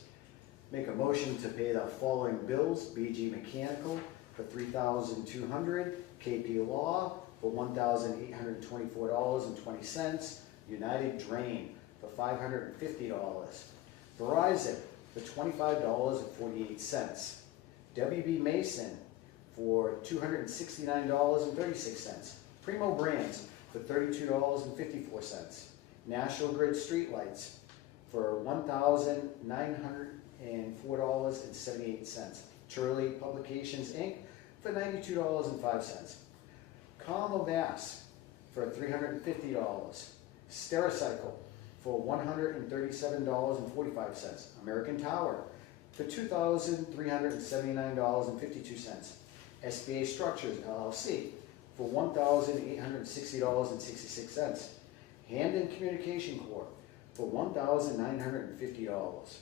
Make a motion to pay the following bills: BG Mechanical for $3,200, KP Law for $1,824.20, United Drain for $550, Verizon for $25.48, WB Mason for $269.36, Primo Brands for $32.54, National Grid Streetlights for $1,904.78, Turley Publications Inc. for $92.05, Carmel Bass for $350, Stericycle for $137.45, American Tower for $2,379.52, SBA Structures LLC for $1,860.66, Hamden Communication Corp. for $1,950,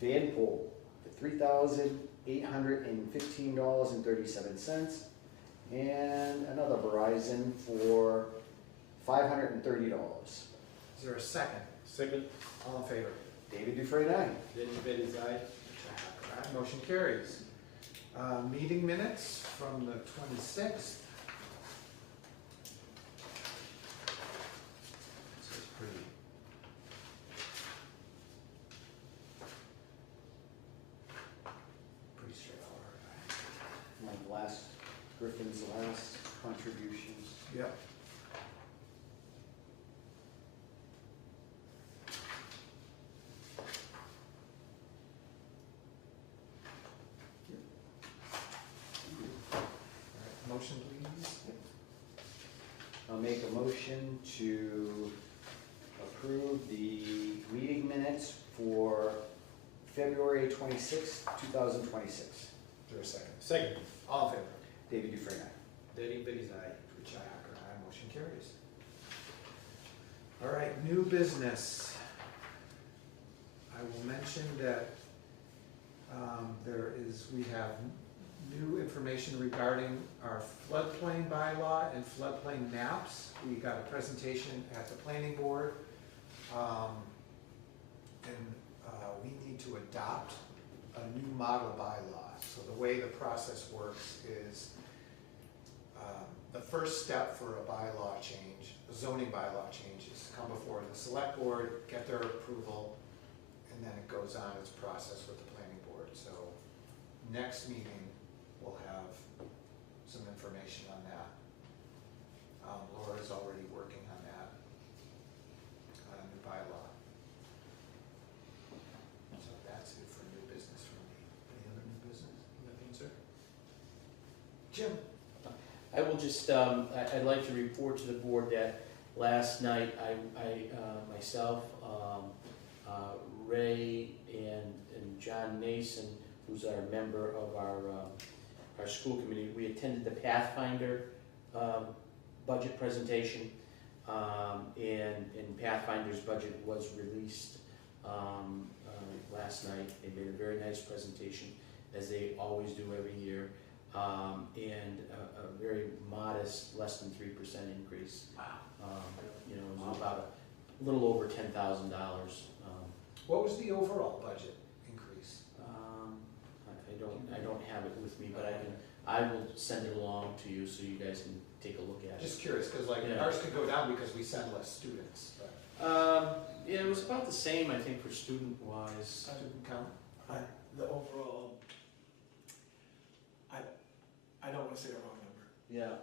Vanpool for $3,815.37, and another Verizon for $530. Is there a second? Second. All in favor? David Dufresne, aye. Derek Bailey's aye. Richi Hacker, aye, motion carries. Meeting minutes from the 26th. This is pretty. Pretty straightforward. Like Griffin's last contributions. Yep. Motion, please. I'll make a motion to approve the meeting minutes for February 26th, 2026. Is there a second? Second. All in favor? David Dufresne, aye. Derek Bailey's aye. Richi Hacker, aye, motion carries. All right, new business. I will mention that we have new information regarding our floodplain bylaw and floodplain maps. We got a presentation at the planning board. We need to adopt a new model bylaw. So the way the process works is the first step for a bylaw change, a zoning bylaw change, is to come before the select board, get their approval, and then it goes on its process with the planning board. So next meeting, we'll have some information on that. Laura's already working on that, new bylaw. So that's it for new business from me. Any other new business? Nothing, sir? Jim? I will just, I'd like to report to the board that last night, I myself, Ray and John Nason, who's our member of our school committee, we attended the Pathfinder budget presentation, and Pathfinder's budget was released last night. They made a very nice presentation, as they always do every year, and a very modest, less than 3% increase. Wow. You know, it was about a little over $10,000. What was the overall budget increase? I don't have it with me, but I will send it along to you so you guys can take a look at it. Just curious, because like Yeah. ours could go down because we send less students, but Yeah, it was about the same, I think, for student-wise. student count. The overall, I don't wanna say the wrong number. Yeah,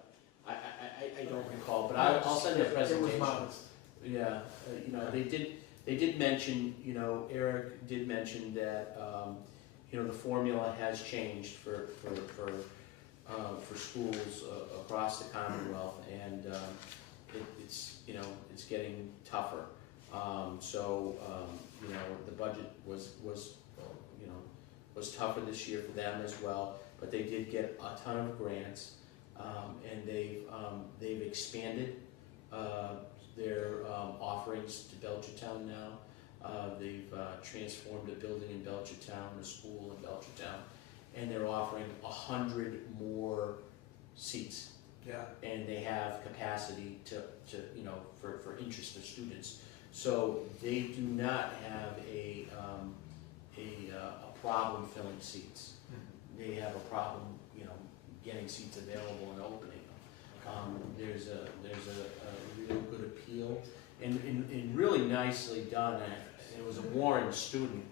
I don't recall, but I'll send you a It presentation. was modest. Yeah, you know, they did mention, you know, Eric did mention that, you know, the formula has changed for schools across the Commonwealth, and it's, you know, it's getting tougher. You know, the budget was you know, was tougher this year for them as well, but they did get a ton of grants, and they've expanded their offerings to Belchertown now. They've transformed a building in Belchertown, a school in Belchertown, and they're offering 100 more seats. Yeah. And they have capacity to you know, for interested students. So they do not have a problem filling seats. They have a problem, you know, getting seats available and opening them. There's a real good appeal, and really nicely done. It was a Warren student.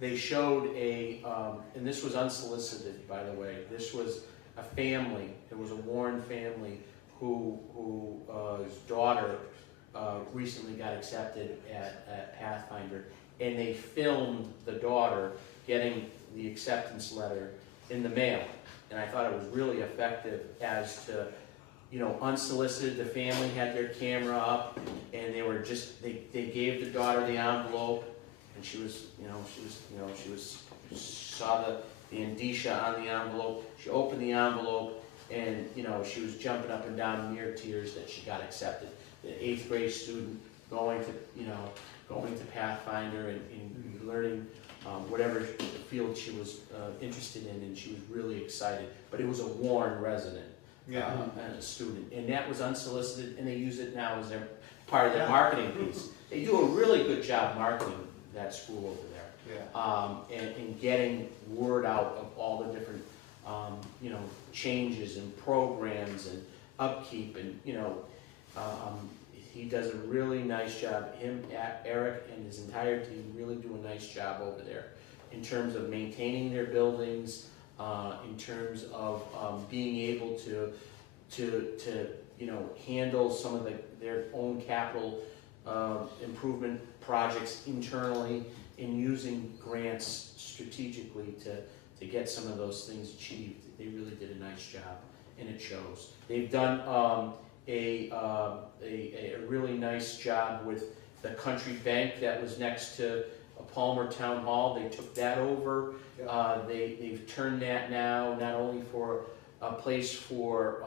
They showed and this was unsolicited, by the way. This was a family. It was a Warren family whose daughter recently got accepted at Pathfinder, and they filmed the daughter getting the acceptance letter in the mail. And I thought it was really effective as to, you know, unsolicited. The family had their camera up, and they were just they gave the daughter the envelope, and she saw the indicia on the envelope. She opened the envelope, and you know, she was jumping up and down near tears that she got accepted. The 8th grade student going to Pathfinder and learning whatever field she was interested in, and she was really excited. But it was a Warren resident. Yeah. And a student, and that was unsolicited, and they use it now as their part of their Yeah. marketing piece. They do a really good job marketing that school over there, Yeah. and getting word out of all the different, you know, changes and programs and upkeep, and you know, he does a really nice job. Eric and his entire team really do a nice job over there in terms of maintaining their buildings. In terms of being able to you know, handle some of their own capital improvement projects internally, in using grants strategically to get some of those things achieved. They really did a nice job, and it shows. They've done a really nice job with the Country Bank that was next to Palmer Town Hall. They took that over. They've turned that now not only for a place for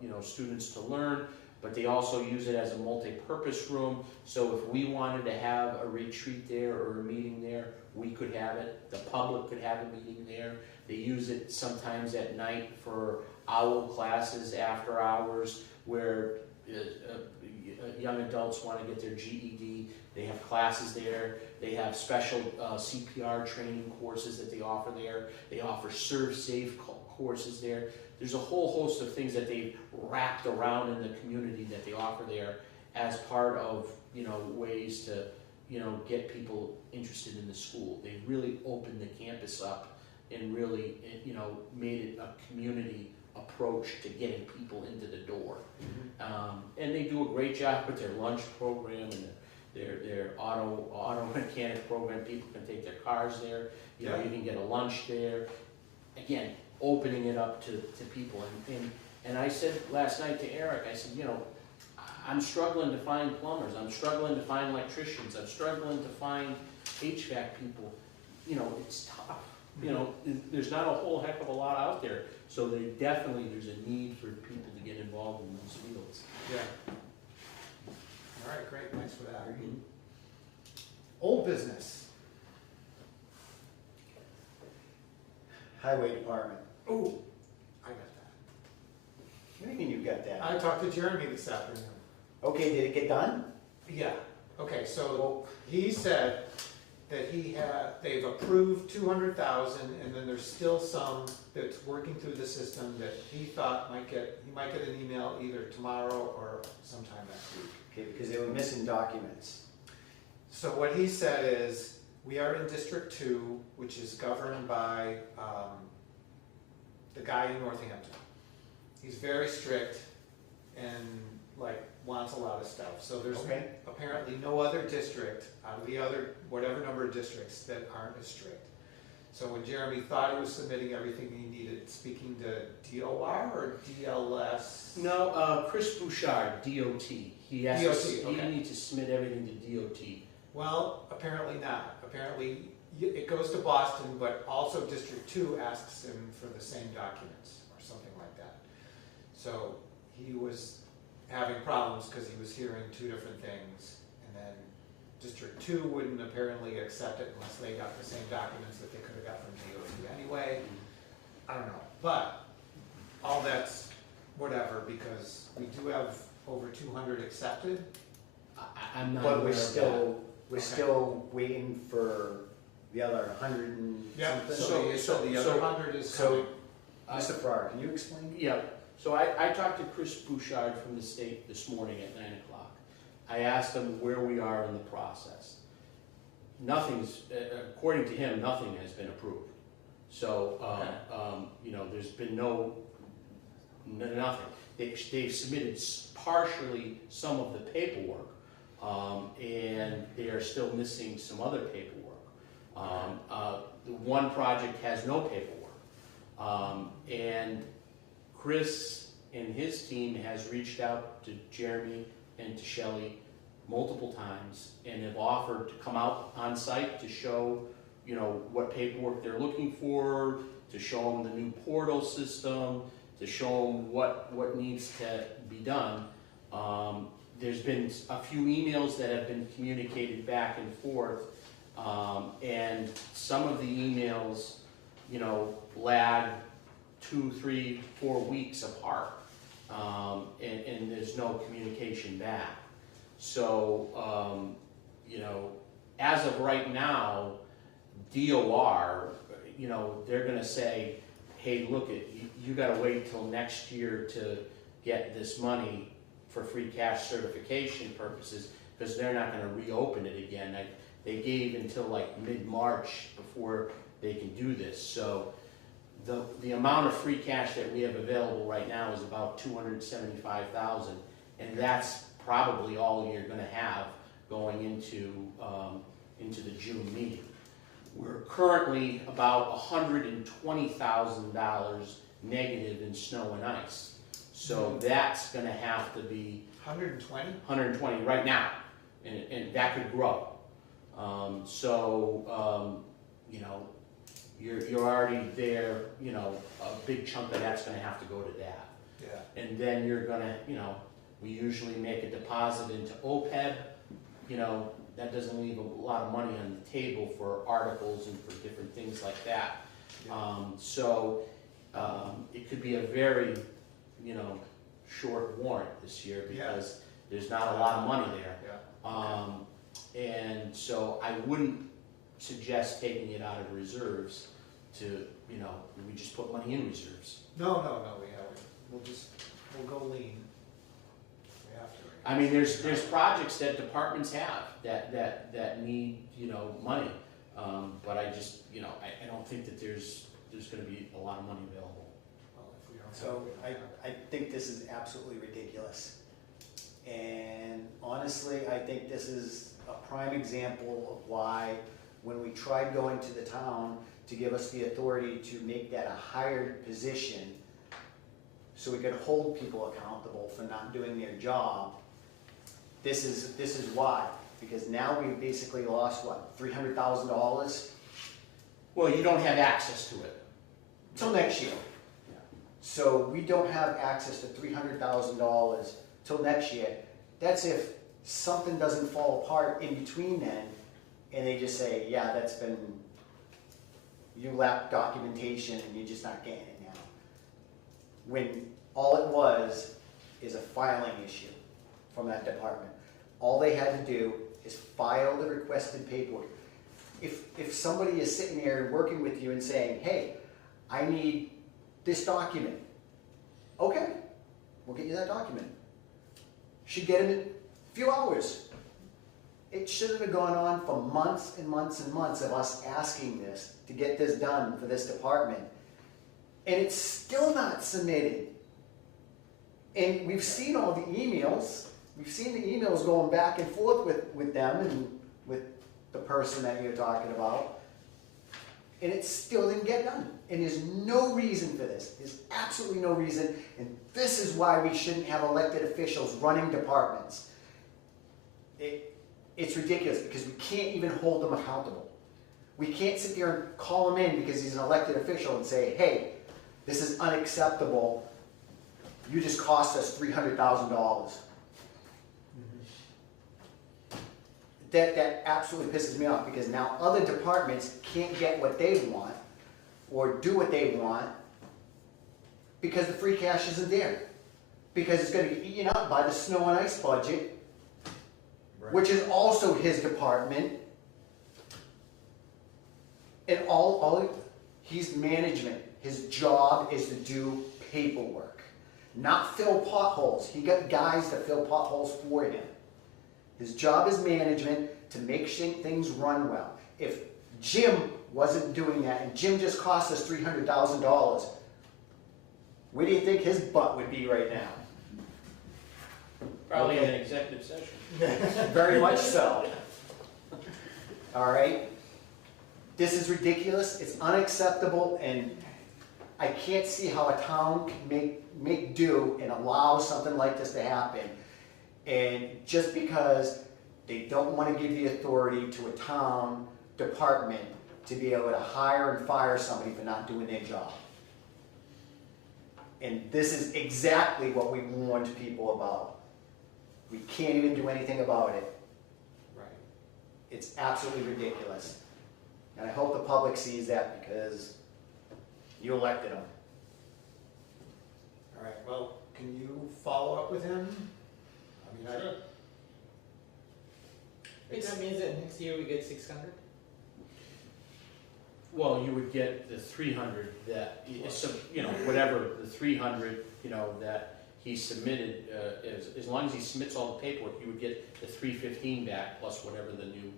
you know, students to learn, but they also use it as a multi-purpose room. So if we wanted to have a retreat there or a meeting there, we could have it. The public could have a meeting there. They use it sometimes at night for OWL classes after hours, where young adults want to get their GED. They have classes there. They have special CPR training courses that they offer there. They offer Serve Safe courses there. There's a whole host of things that they've wrapped around in the community that they offer there as part of, you know, ways to, you know, get people interested in the school. They've really opened the campus up and really, you know, made it a community approach to getting people into the door. And they do a great job with their lunch program and their auto mechanic program. People can take their cars there. You know, you can get a lunch there. Again, opening it up to people. And I said last night to Eric, I said, you know, I'm struggling to find plumbers. I'm struggling to find electricians. I'm struggling to find HVAC people. You know, it's tough. You know, there's not a whole heck of a lot out there. So there's a need for people to get involved in those fields. Yeah. All right, great, thanks for that. Old business. Highway Department. Oh, I got that. What do you mean you got that? I talked to Jeremy this afternoon. Okay, did it get done? Yeah, okay, so he said that they've approved 200,000, and then there's still some that's working through the system that he thought he might get an email either tomorrow or sometime next week. Okay, because they were missing documents. So what he said is, we are in District 2, which is governed by the guy in Northampton. He's very strict and wants a lot of stuff. So there's Okay. apparently no other district out of the other, whatever number of districts, that aren't as strict. So when Jeremy thought he was submitting everything he needed, speaking to DOR or DLS? No, Chris Bouchard, DOT. He has DOT, to, okay. he needs to submit everything to DOT. Well, apparently not. Apparently, it goes to Boston, but also District 2 asks him for the same documents or something like that. So he was having problems because he was hearing two different things, and then District 2 wouldn't apparently accept it unless they got the same documents that they could have got from DOT anyway. I don't know, but all that's whatever, because we do have over 200 accepted. I'm not But aware we're of still, we're Okay. still waiting for the other 100 and something. So the other 100 is coming. Mr. Farrar, can you explain? that. Yeah, so I talked to Chris Bouchard from the state this morning at 9 o'clock. I asked him where we are in the process. Nothing's, according to him, nothing has been approved. So, you know, there's been nothing. They've submitted partially some of the paperwork, and they are still missing some other paperwork. The one project has no paperwork. And Chris and his team has reached out to Jeremy and to Shelley multiple times and have offered to come out on site to show, you know, what paperwork they're looking for, to show them the new portal system, to show them what needs to be done. There's been a few emails that have been communicated back and forth, and some of the emails, you know, lag 2, 3, 4 weeks apart, and there's no communication back. So, you know, as of right now, DOR, you know, they're gonna say, hey, look, you gotta wait till next year to get this money for free cash certification purposes, because they're not gonna reopen it again. They gave until like mid-March before they can do this. So the amount of free cash that we have available right now is about $275,000, and that's probably all you're gonna have going into the June meeting. We're currently about $120,000 negative in snow and ice. So that's gonna have to be 120? 120 right now, and that could grow. You know, you're already there, you know, a big chunk of that's gonna have to go to that. Yeah. And then you're gonna, you know, we usually make a deposit into OPEB, you know, that doesn't leave a lot of money on the table for articles and for different things like that. It could be a very, you know, short warrant this year because there's not a lot of money there. Yeah. And so I wouldn't suggest taking it out of reserves to, you know, we just put money in reserves. No, we haven't. We'll go lean. We have to. I mean, there's projects that departments have that need, you know, money. But I just, you know, I don't think that there's gonna be a lot of money available. Well, if we don't So have it, I think this is absolutely ridiculous. And honestly, I think this is a prime example of why, when we tried going to the town to give us the authority to make that a hired position, so we could hold people accountable for not doing their job, this is why. Because now we've basically lost, what, $300,000? Well, you don't have access to it. Till next year. Yeah. So we don't have access to $300,000 till next year. That's if something doesn't fall apart in between then, and they just say, yeah, that's been, you lack documentation and you're just not getting it now. When all it was is a filing issue from that department. All they had to do is file the requested paperwork. if somebody is sitting there and working with you and saying, hey, I need this document, okay, we'll get you that document. Should get it in a few hours. It shouldn't have gone on for months and months and months of us asking this to get this done for this department. And it's still not submitted. And we've seen all the emails. We've seen the emails going back and forth with them and with the person that you're talking about. And it still didn't get done. And there's no reason for this. There's absolutely no reason. And this is why we shouldn't have elected officials running departments. It's ridiculous because we can't even hold them accountable. We can't sit there and call him in because he's an elected official and say, hey, this is unacceptable. You just cost us $300,000. That absolutely pisses me off because now other departments can't get what they want or do what they want because the free cash isn't there. Because it's going to get eaten up by the snow and ice budget, which is also his department. And he's management. His job is to do paperwork, not fill potholes. He got guys that fill potholes for him. His job is management to make things run well. If Jim wasn't doing that, and Jim just cost us $300,000, where do you think his butt would be right now? Probably in an executive session. Very much so. All right? This is ridiculous, it's unacceptable, and I can't see how a town can make do and allow something like this to happen. And just because they don't want to give the authority to a town department to be able to hire and fire somebody for not doing their job. And this is exactly what we warned people about. We can't even do anything about it. Right. It's absolutely ridiculous. And I hope the public sees that because you elected them. All right, well, can you follow up with him? I mean, That means that next year we get 600? Well, you would get the 300 that, whatever the 300, that he submitted, as long as he submits all the paperwork, you would get the 315 back plus whatever the new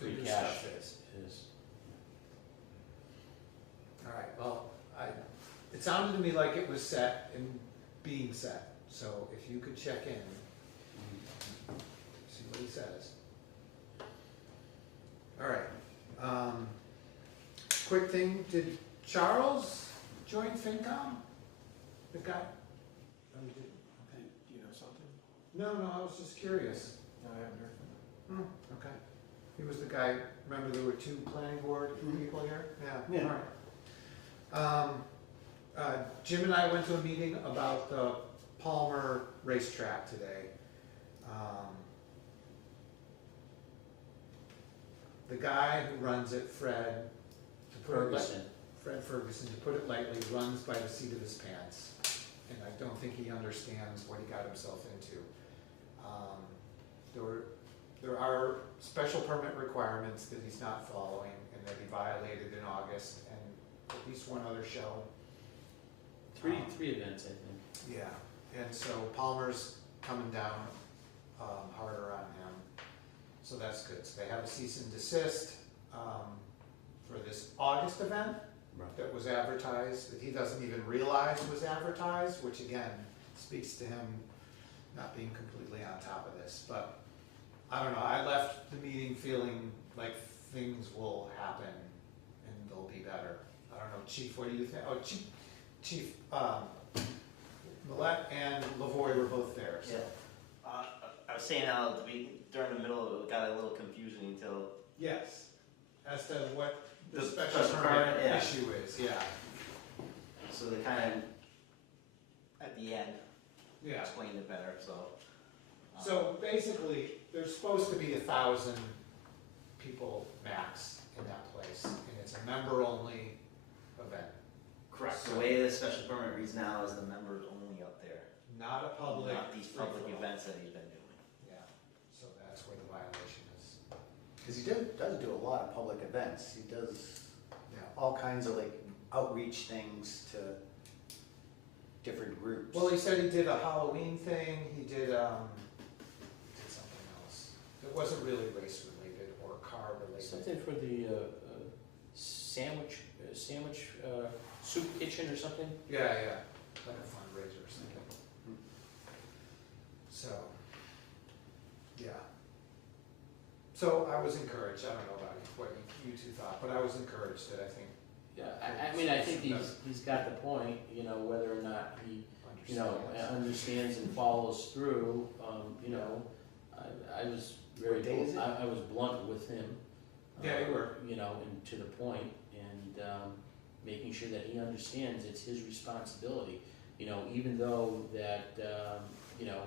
free new cash stuff is. All right, well, it sounded to me like it was set and being set, so if you could check in, see what he says. All right, quick thing, did Charles join FinCom? The guy? Oh, you did? Okay. Do you know something? No, I was just curious. No, I haven't heard from him. Okay. He was the guy, remember there were two planning board people here? Yeah, Yeah. all right. Jim and I went to a meeting about the Palmer racetrack today. The guy who runs it, Fred Ferguson. Ferguson, to put it lightly, runs by the seat of his pants. And I don't think he understands what he got himself into. There are special permit requirements that he's not following and that he violated in August, and at least one other show. Three events, I think. Yeah, and so Palmer's coming down harder on him, so that's good. So they have a cease and desist for this August event that was advertised, that he doesn't even realize was advertised, which again speaks to him not being completely on top of this. But I don't know, I left the meeting feeling like things will happen and they'll be better. I don't know, Chief, what do you think? Oh, Chief Millette and Lavoy were both there. So. Yeah. I was saying how during the middle it got a little confusing until. Yes, as to what the The special special permit permit, yeah. issue is, yeah. So they kind of, at the end, Yeah. explained it better, so. So basically, there's supposed to be 1,000 people max in that place, and it's a member-only event. Correct. The way the special permit reads now is the members only up there, Not a public. not these public free-for-all. events that he's been doing. Yeah, so that's where the violation is. Cause he does do a lot of public events, he does Yeah. all kinds of like outreach things to different groups. Well, he said he did a Halloween thing, he did something else. It wasn't really race related or car related. Something for the sandwich soup kitchen or something? Yeah, like a fundraiser or something. So, yeah. So I was encouraged, I don't know about what you two thought, but I was encouraged that I think Yeah, I mean, I think he's got the point, you know, whether or not he, you know, understands and follows through, you know, I was very, What day is it? I was blunt with him. Yeah, you were. You know, and to the point, and, making sure that he understands it's his responsibility. You know, even though that, you know,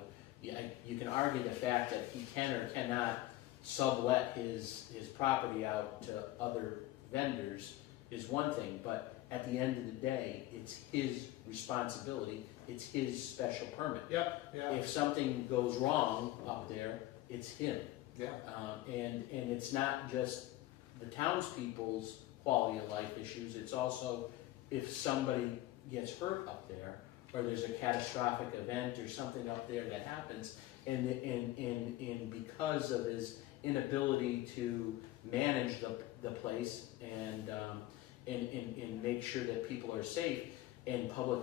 you can argue the fact that he can or cannot sublet his property out to other vendors is one thing, but at the end of the day, it's his responsibility, it's his special permit. Yep, yeah, If something goes wrong up there, it's him. yeah. And it's not just the townspeople's quality of life issues, it's also if somebody gets hurt up there, or there's a catastrophic event or something up there that happens, and because of his inability to manage the place and make sure that people are safe, and public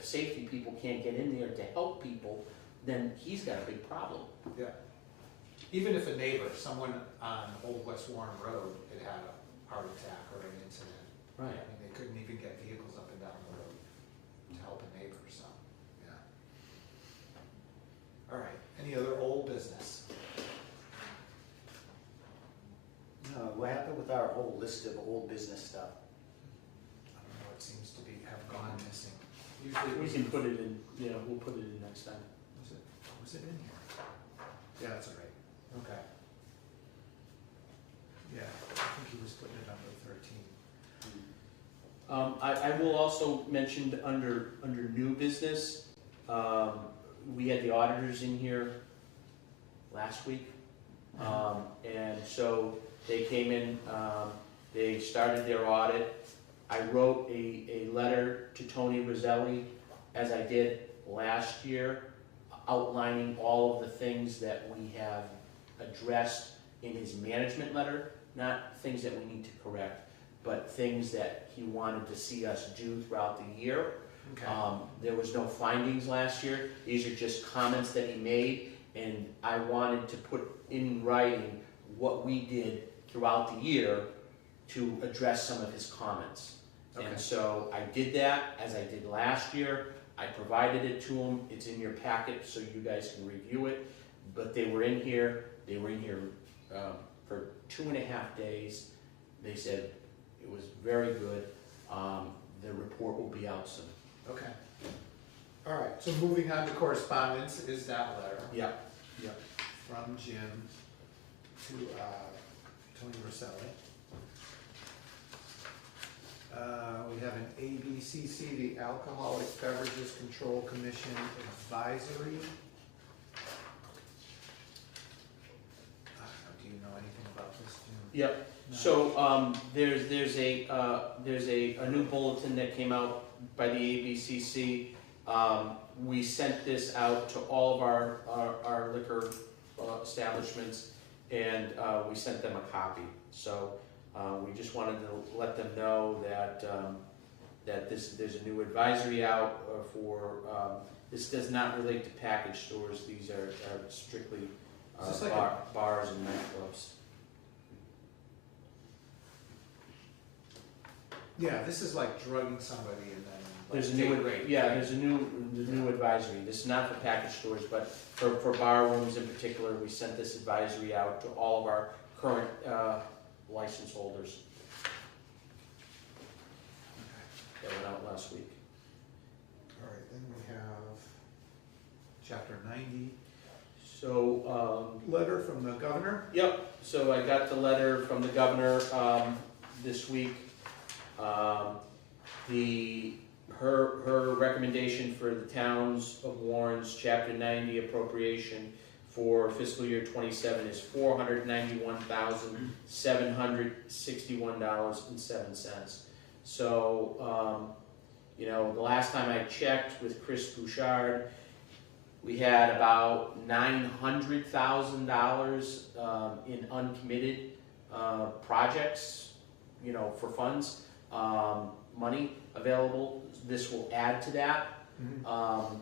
safety people can't get in there to help people, then he's got a big problem. Yeah. Even if a neighbor, someone on Old West Warren Road had had a heart attack or an incident, I Right. mean, they couldn't even get vehicles up and down the road to help a neighbor, so, yeah. All right, any other old business? What happened with our whole list of old business stuff? I don't know, it seems to have gone missing. Usually it We was, can put it in, you know, we'll put it in next time. was it in here? Yeah, that's all right, okay. Yeah, I think he was putting it under 13. I will also mention under new business, we had the auditors in here last week. And so they came in, they started their audit. I wrote a letter to Tony Roselli, as I did last year, outlining all of the things that we have addressed in his management letter, not things that we need to correct, but things that he wanted to see us do throughout the year. Okay. There was no findings last year, these are just comments that he made, and I wanted to put in writing what we did throughout the year to address some of his comments. Okay. And so I did that, as I did last year, I provided it to him, it's in your packet so you guys can review it, but they were in here for 2.5 days. They said it was very good, the report will be out soon. Okay. All right, so moving on to correspondence is that letter Yep. from Jim to Tony Roselli. We have an ABCC, the Alcoholic Beverages Control Commission Advisory. Do you know anything about this, Jim? Yep. No? So there's a new bulletin that came out by the ABCC. We sent this out to all of our liquor establishments, and we sent them a copy. So we just wanted to let them know that there's a new advisory out for. This does not relate to package stores. These are strictly Is this like bars and nightclubs. Yeah, this is like drugging somebody and then like There's a date new, rape. yeah, there's a new advisory. This is not for package stores, but for bar rooms in particular, we sent this advisory out to all of our current license holders. That went out last week. All right, then we have chapter 90, So, letter from the governor. yep, so I got the letter from the governor this week. Her recommendation for the towns of Warren's chapter 90 appropriation for fiscal year 27 is $491,761.07. So, you know, the last time I checked with Chris Bouchard, we had about $900,000 in uncommitted projects, you know, for funds, money available. This will add to that.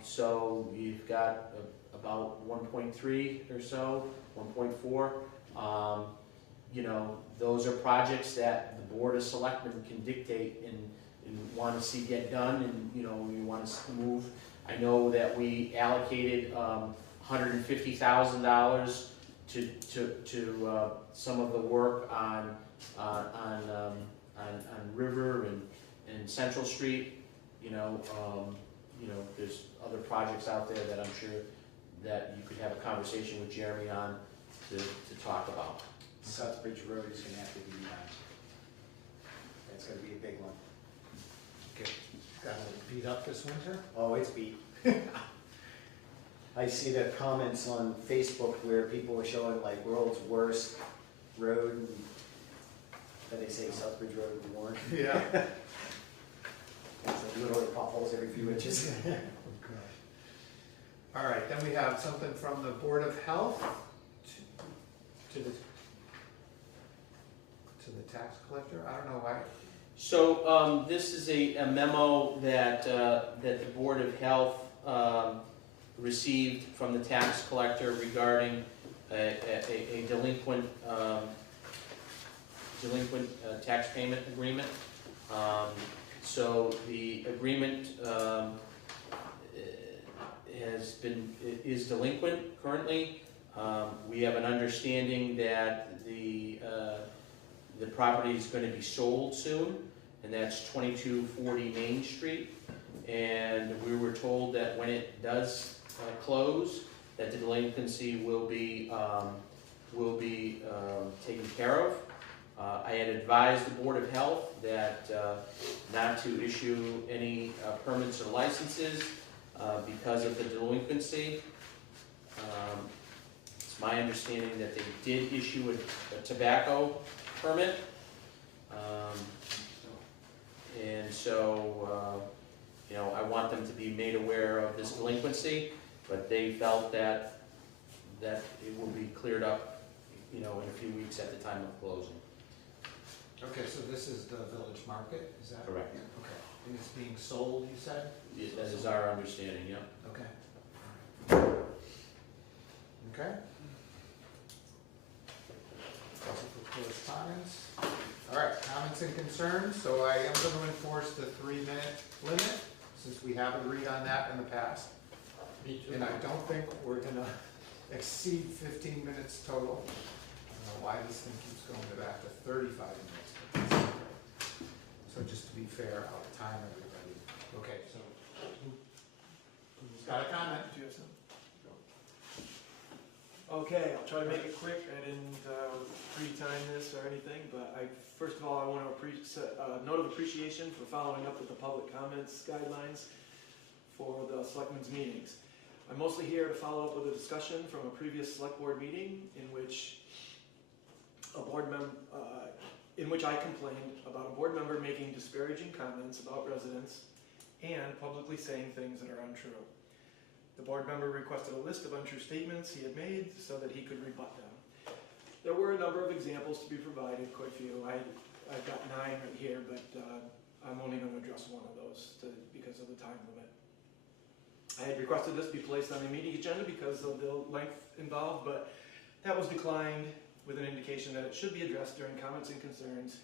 So you've got about 1.3 or so, 1.4. You know, those are projects that the Board of Selectmen can dictate and want to see get done, and you know, we want to move. I know that we allocated $150,000 to some of the work on River and Central Street. You know, there's other projects out there that I'm sure that you could have a conversation with Jeremy on to talk about. Southbridge Road is gonna have to be, that's gonna be a big one. Okay. Got a little beat up this winter? Oh, it's beat. I see the comments on Facebook where people are showing like world's worst road, and then they say Southbridge Road is warned. Yeah. It's like literally potholes every few inches. All right, then we have something from the Board of Health to the tax collector. I don't know why. So this is a memo that the Board of Health received from the tax collector regarding a delinquent tax payment agreement. So the agreement is delinquent currently. We have an understanding that the property is going to be sold soon, and that's 2240 Main Street. And we were told that when it does close, that the delinquency will be taken care of. I had advised the Board of Health that not to issue any permits or licenses because of the delinquency. It's my understanding that they did issue a tobacco permit. And so, you know, I want them to be made aware of this delinquency, but they felt that it will be cleared up, you know, in a few weeks at the time of closing. Okay, so this is the village market, is that? Correct. Okay, and it's being sold, you said? That is our understanding, yeah. Okay. Okay. Also for correspondence. All right, comments and concerns. So I am going to enforce the 3-minute limit, since we have agreed on that in the past. Me too. And I don't think we're going to exceed 15 minutes total. I don't know why this thing keeps going back to 35 minutes. So just to be fair, I'll time everybody. Okay, so who's got a comment? Do you have some? Okay, I'll try to make it quick. I didn't pre-time this or anything, but first of all, I want to note of appreciation for following up with the public comments guidelines for the Selectmen's meetings. I'm mostly here to follow up with a discussion from a previous Select Board meeting in which I complained about a board member making disparaging comments about residents and publicly saying things that are untrue. The board member requested a list of untrue statements he had made so that he could rebut them. There were a number of examples to be provided, quite a few. I've got 9 right here, but I'm only going to address one of those because of the time limit. I had requested this be placed on the meeting agenda because of the length involved, but that was declined with an indication that it should be addressed during comments and concerns.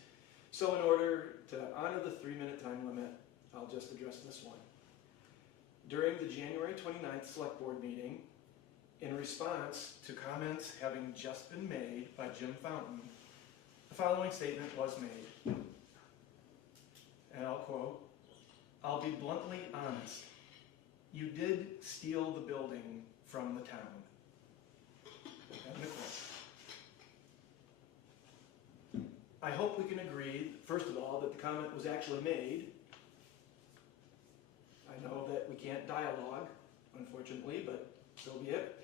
So in order to honor the 3-minute time limit, I'll just address this one. During the January 29th Select Board meeting, in response to comments having just been made by Jim Fountain, the following statement was made. And I'll quote, "I'll be bluntly honest. You did steal the building from the town." End of quote. I hope we can agree, first of all, that the comment was actually made. I know that we can't dialogue, unfortunately, but so be it.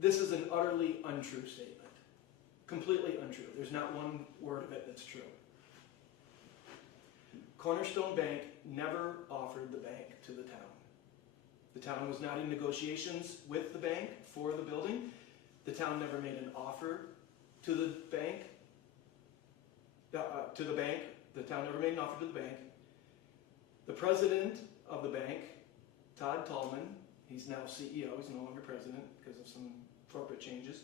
This is an utterly untrue statement. Completely untrue. There's not one word of it that's true. Cornerstone Bank never offered the bank to the town. The town was not in negotiations with the bank for the building. The town never made an offer to the bank. The town never made an offer to the bank. The president of the bank, Todd Tallman, he's now CEO, he's no longer president because of some corporate changes.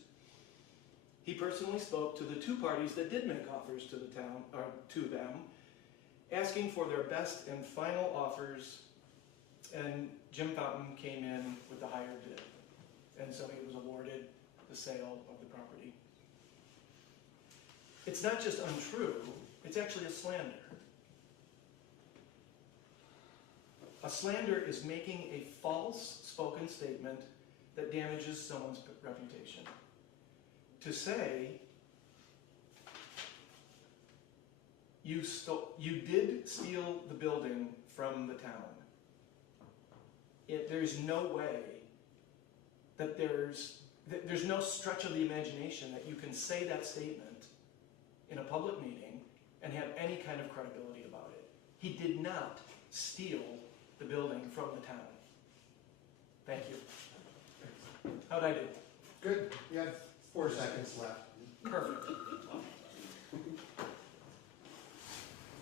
He personally spoke to the two parties that did make offers to the town, or to them, asking for their best and final offers, and Jim Fountain came in with the higher bid. And so he was awarded the sale of the property. It's not just untrue, it's actually a slander. A slander is making a false spoken statement that damages someone's reputation. To say, you did steal the building from the town. There's no way that there's no stretch of the imagination that you can say that statement in a public meeting and have any kind of credibility about it. He did not steal the building from the town. Thank you. How'd I do? Good, you have 4 seconds left. Perfect.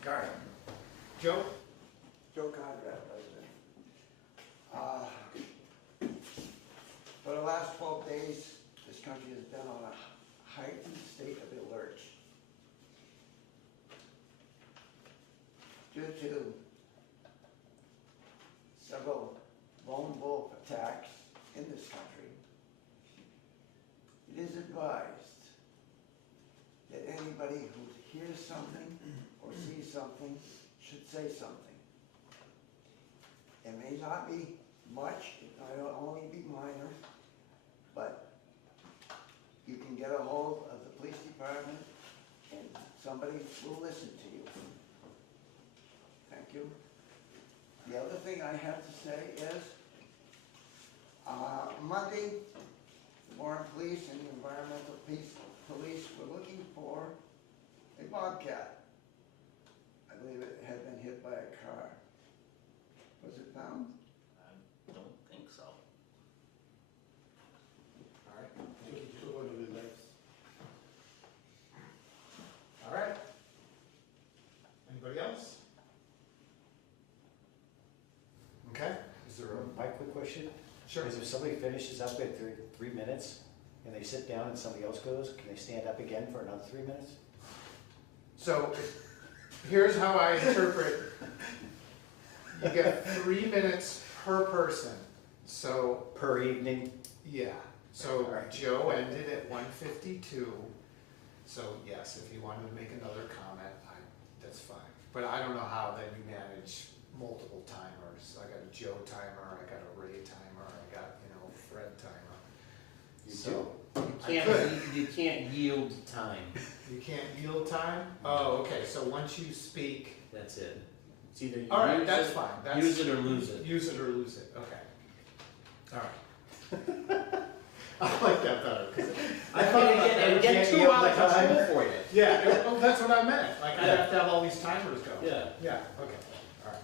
Garden. Joe? Joe Conrad, President. For the last 12 days, this country has been on a heightened state of alert due to several lone wolf attacks in this country. It is advised that anybody who hears something or sees something should say something. It may not be much, it might only be minor, but you can get a hold of the police department and somebody will listen to you. Thank you. The other thing I have to say is, Monday, the Warren Police and the Environmental Police were looking for a bobcat. I believe it had been hit by a car. Was it found? I don't think so. All right. All right. Anybody else? Okay. Is there My quick question? Sure. Is if somebody finishes up at 3 minutes and they sit down and somebody else goes, can they stand up again for another 3 minutes? So, here's how I interpret. You get 3 minutes per person. So, Per evening? yeah. So All right. Joe ended at 1:52. So yes, if you wanted to make another comment, that's fine. But I don't know how then you manage multiple timers. I got a Joe timer, I got a Ray timer, I got, a Fred timer. You So, You I could. can't yield time. You can't yield time? Oh, okay, so once you speak, That's it. It's either you all right, use that's it, fine. That's, use it or lose it. use it or lose it, okay. All right. I like that better, 'cause I thought can about that. get, and get Can't 2 yield out the of time. control for you. yeah, oh, that's what I meant. Like, I Yeah. have to have all these timers go. Yeah. Yeah, okay, all right.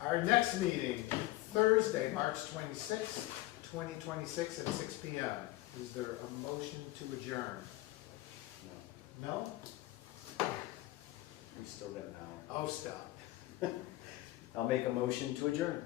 Our next meeting, Thursday, March 26th, 2026 at 6 PM. Is there a motion to adjourn? No? We still got an hour. Oh, stop. I'll make a motion to adjourn.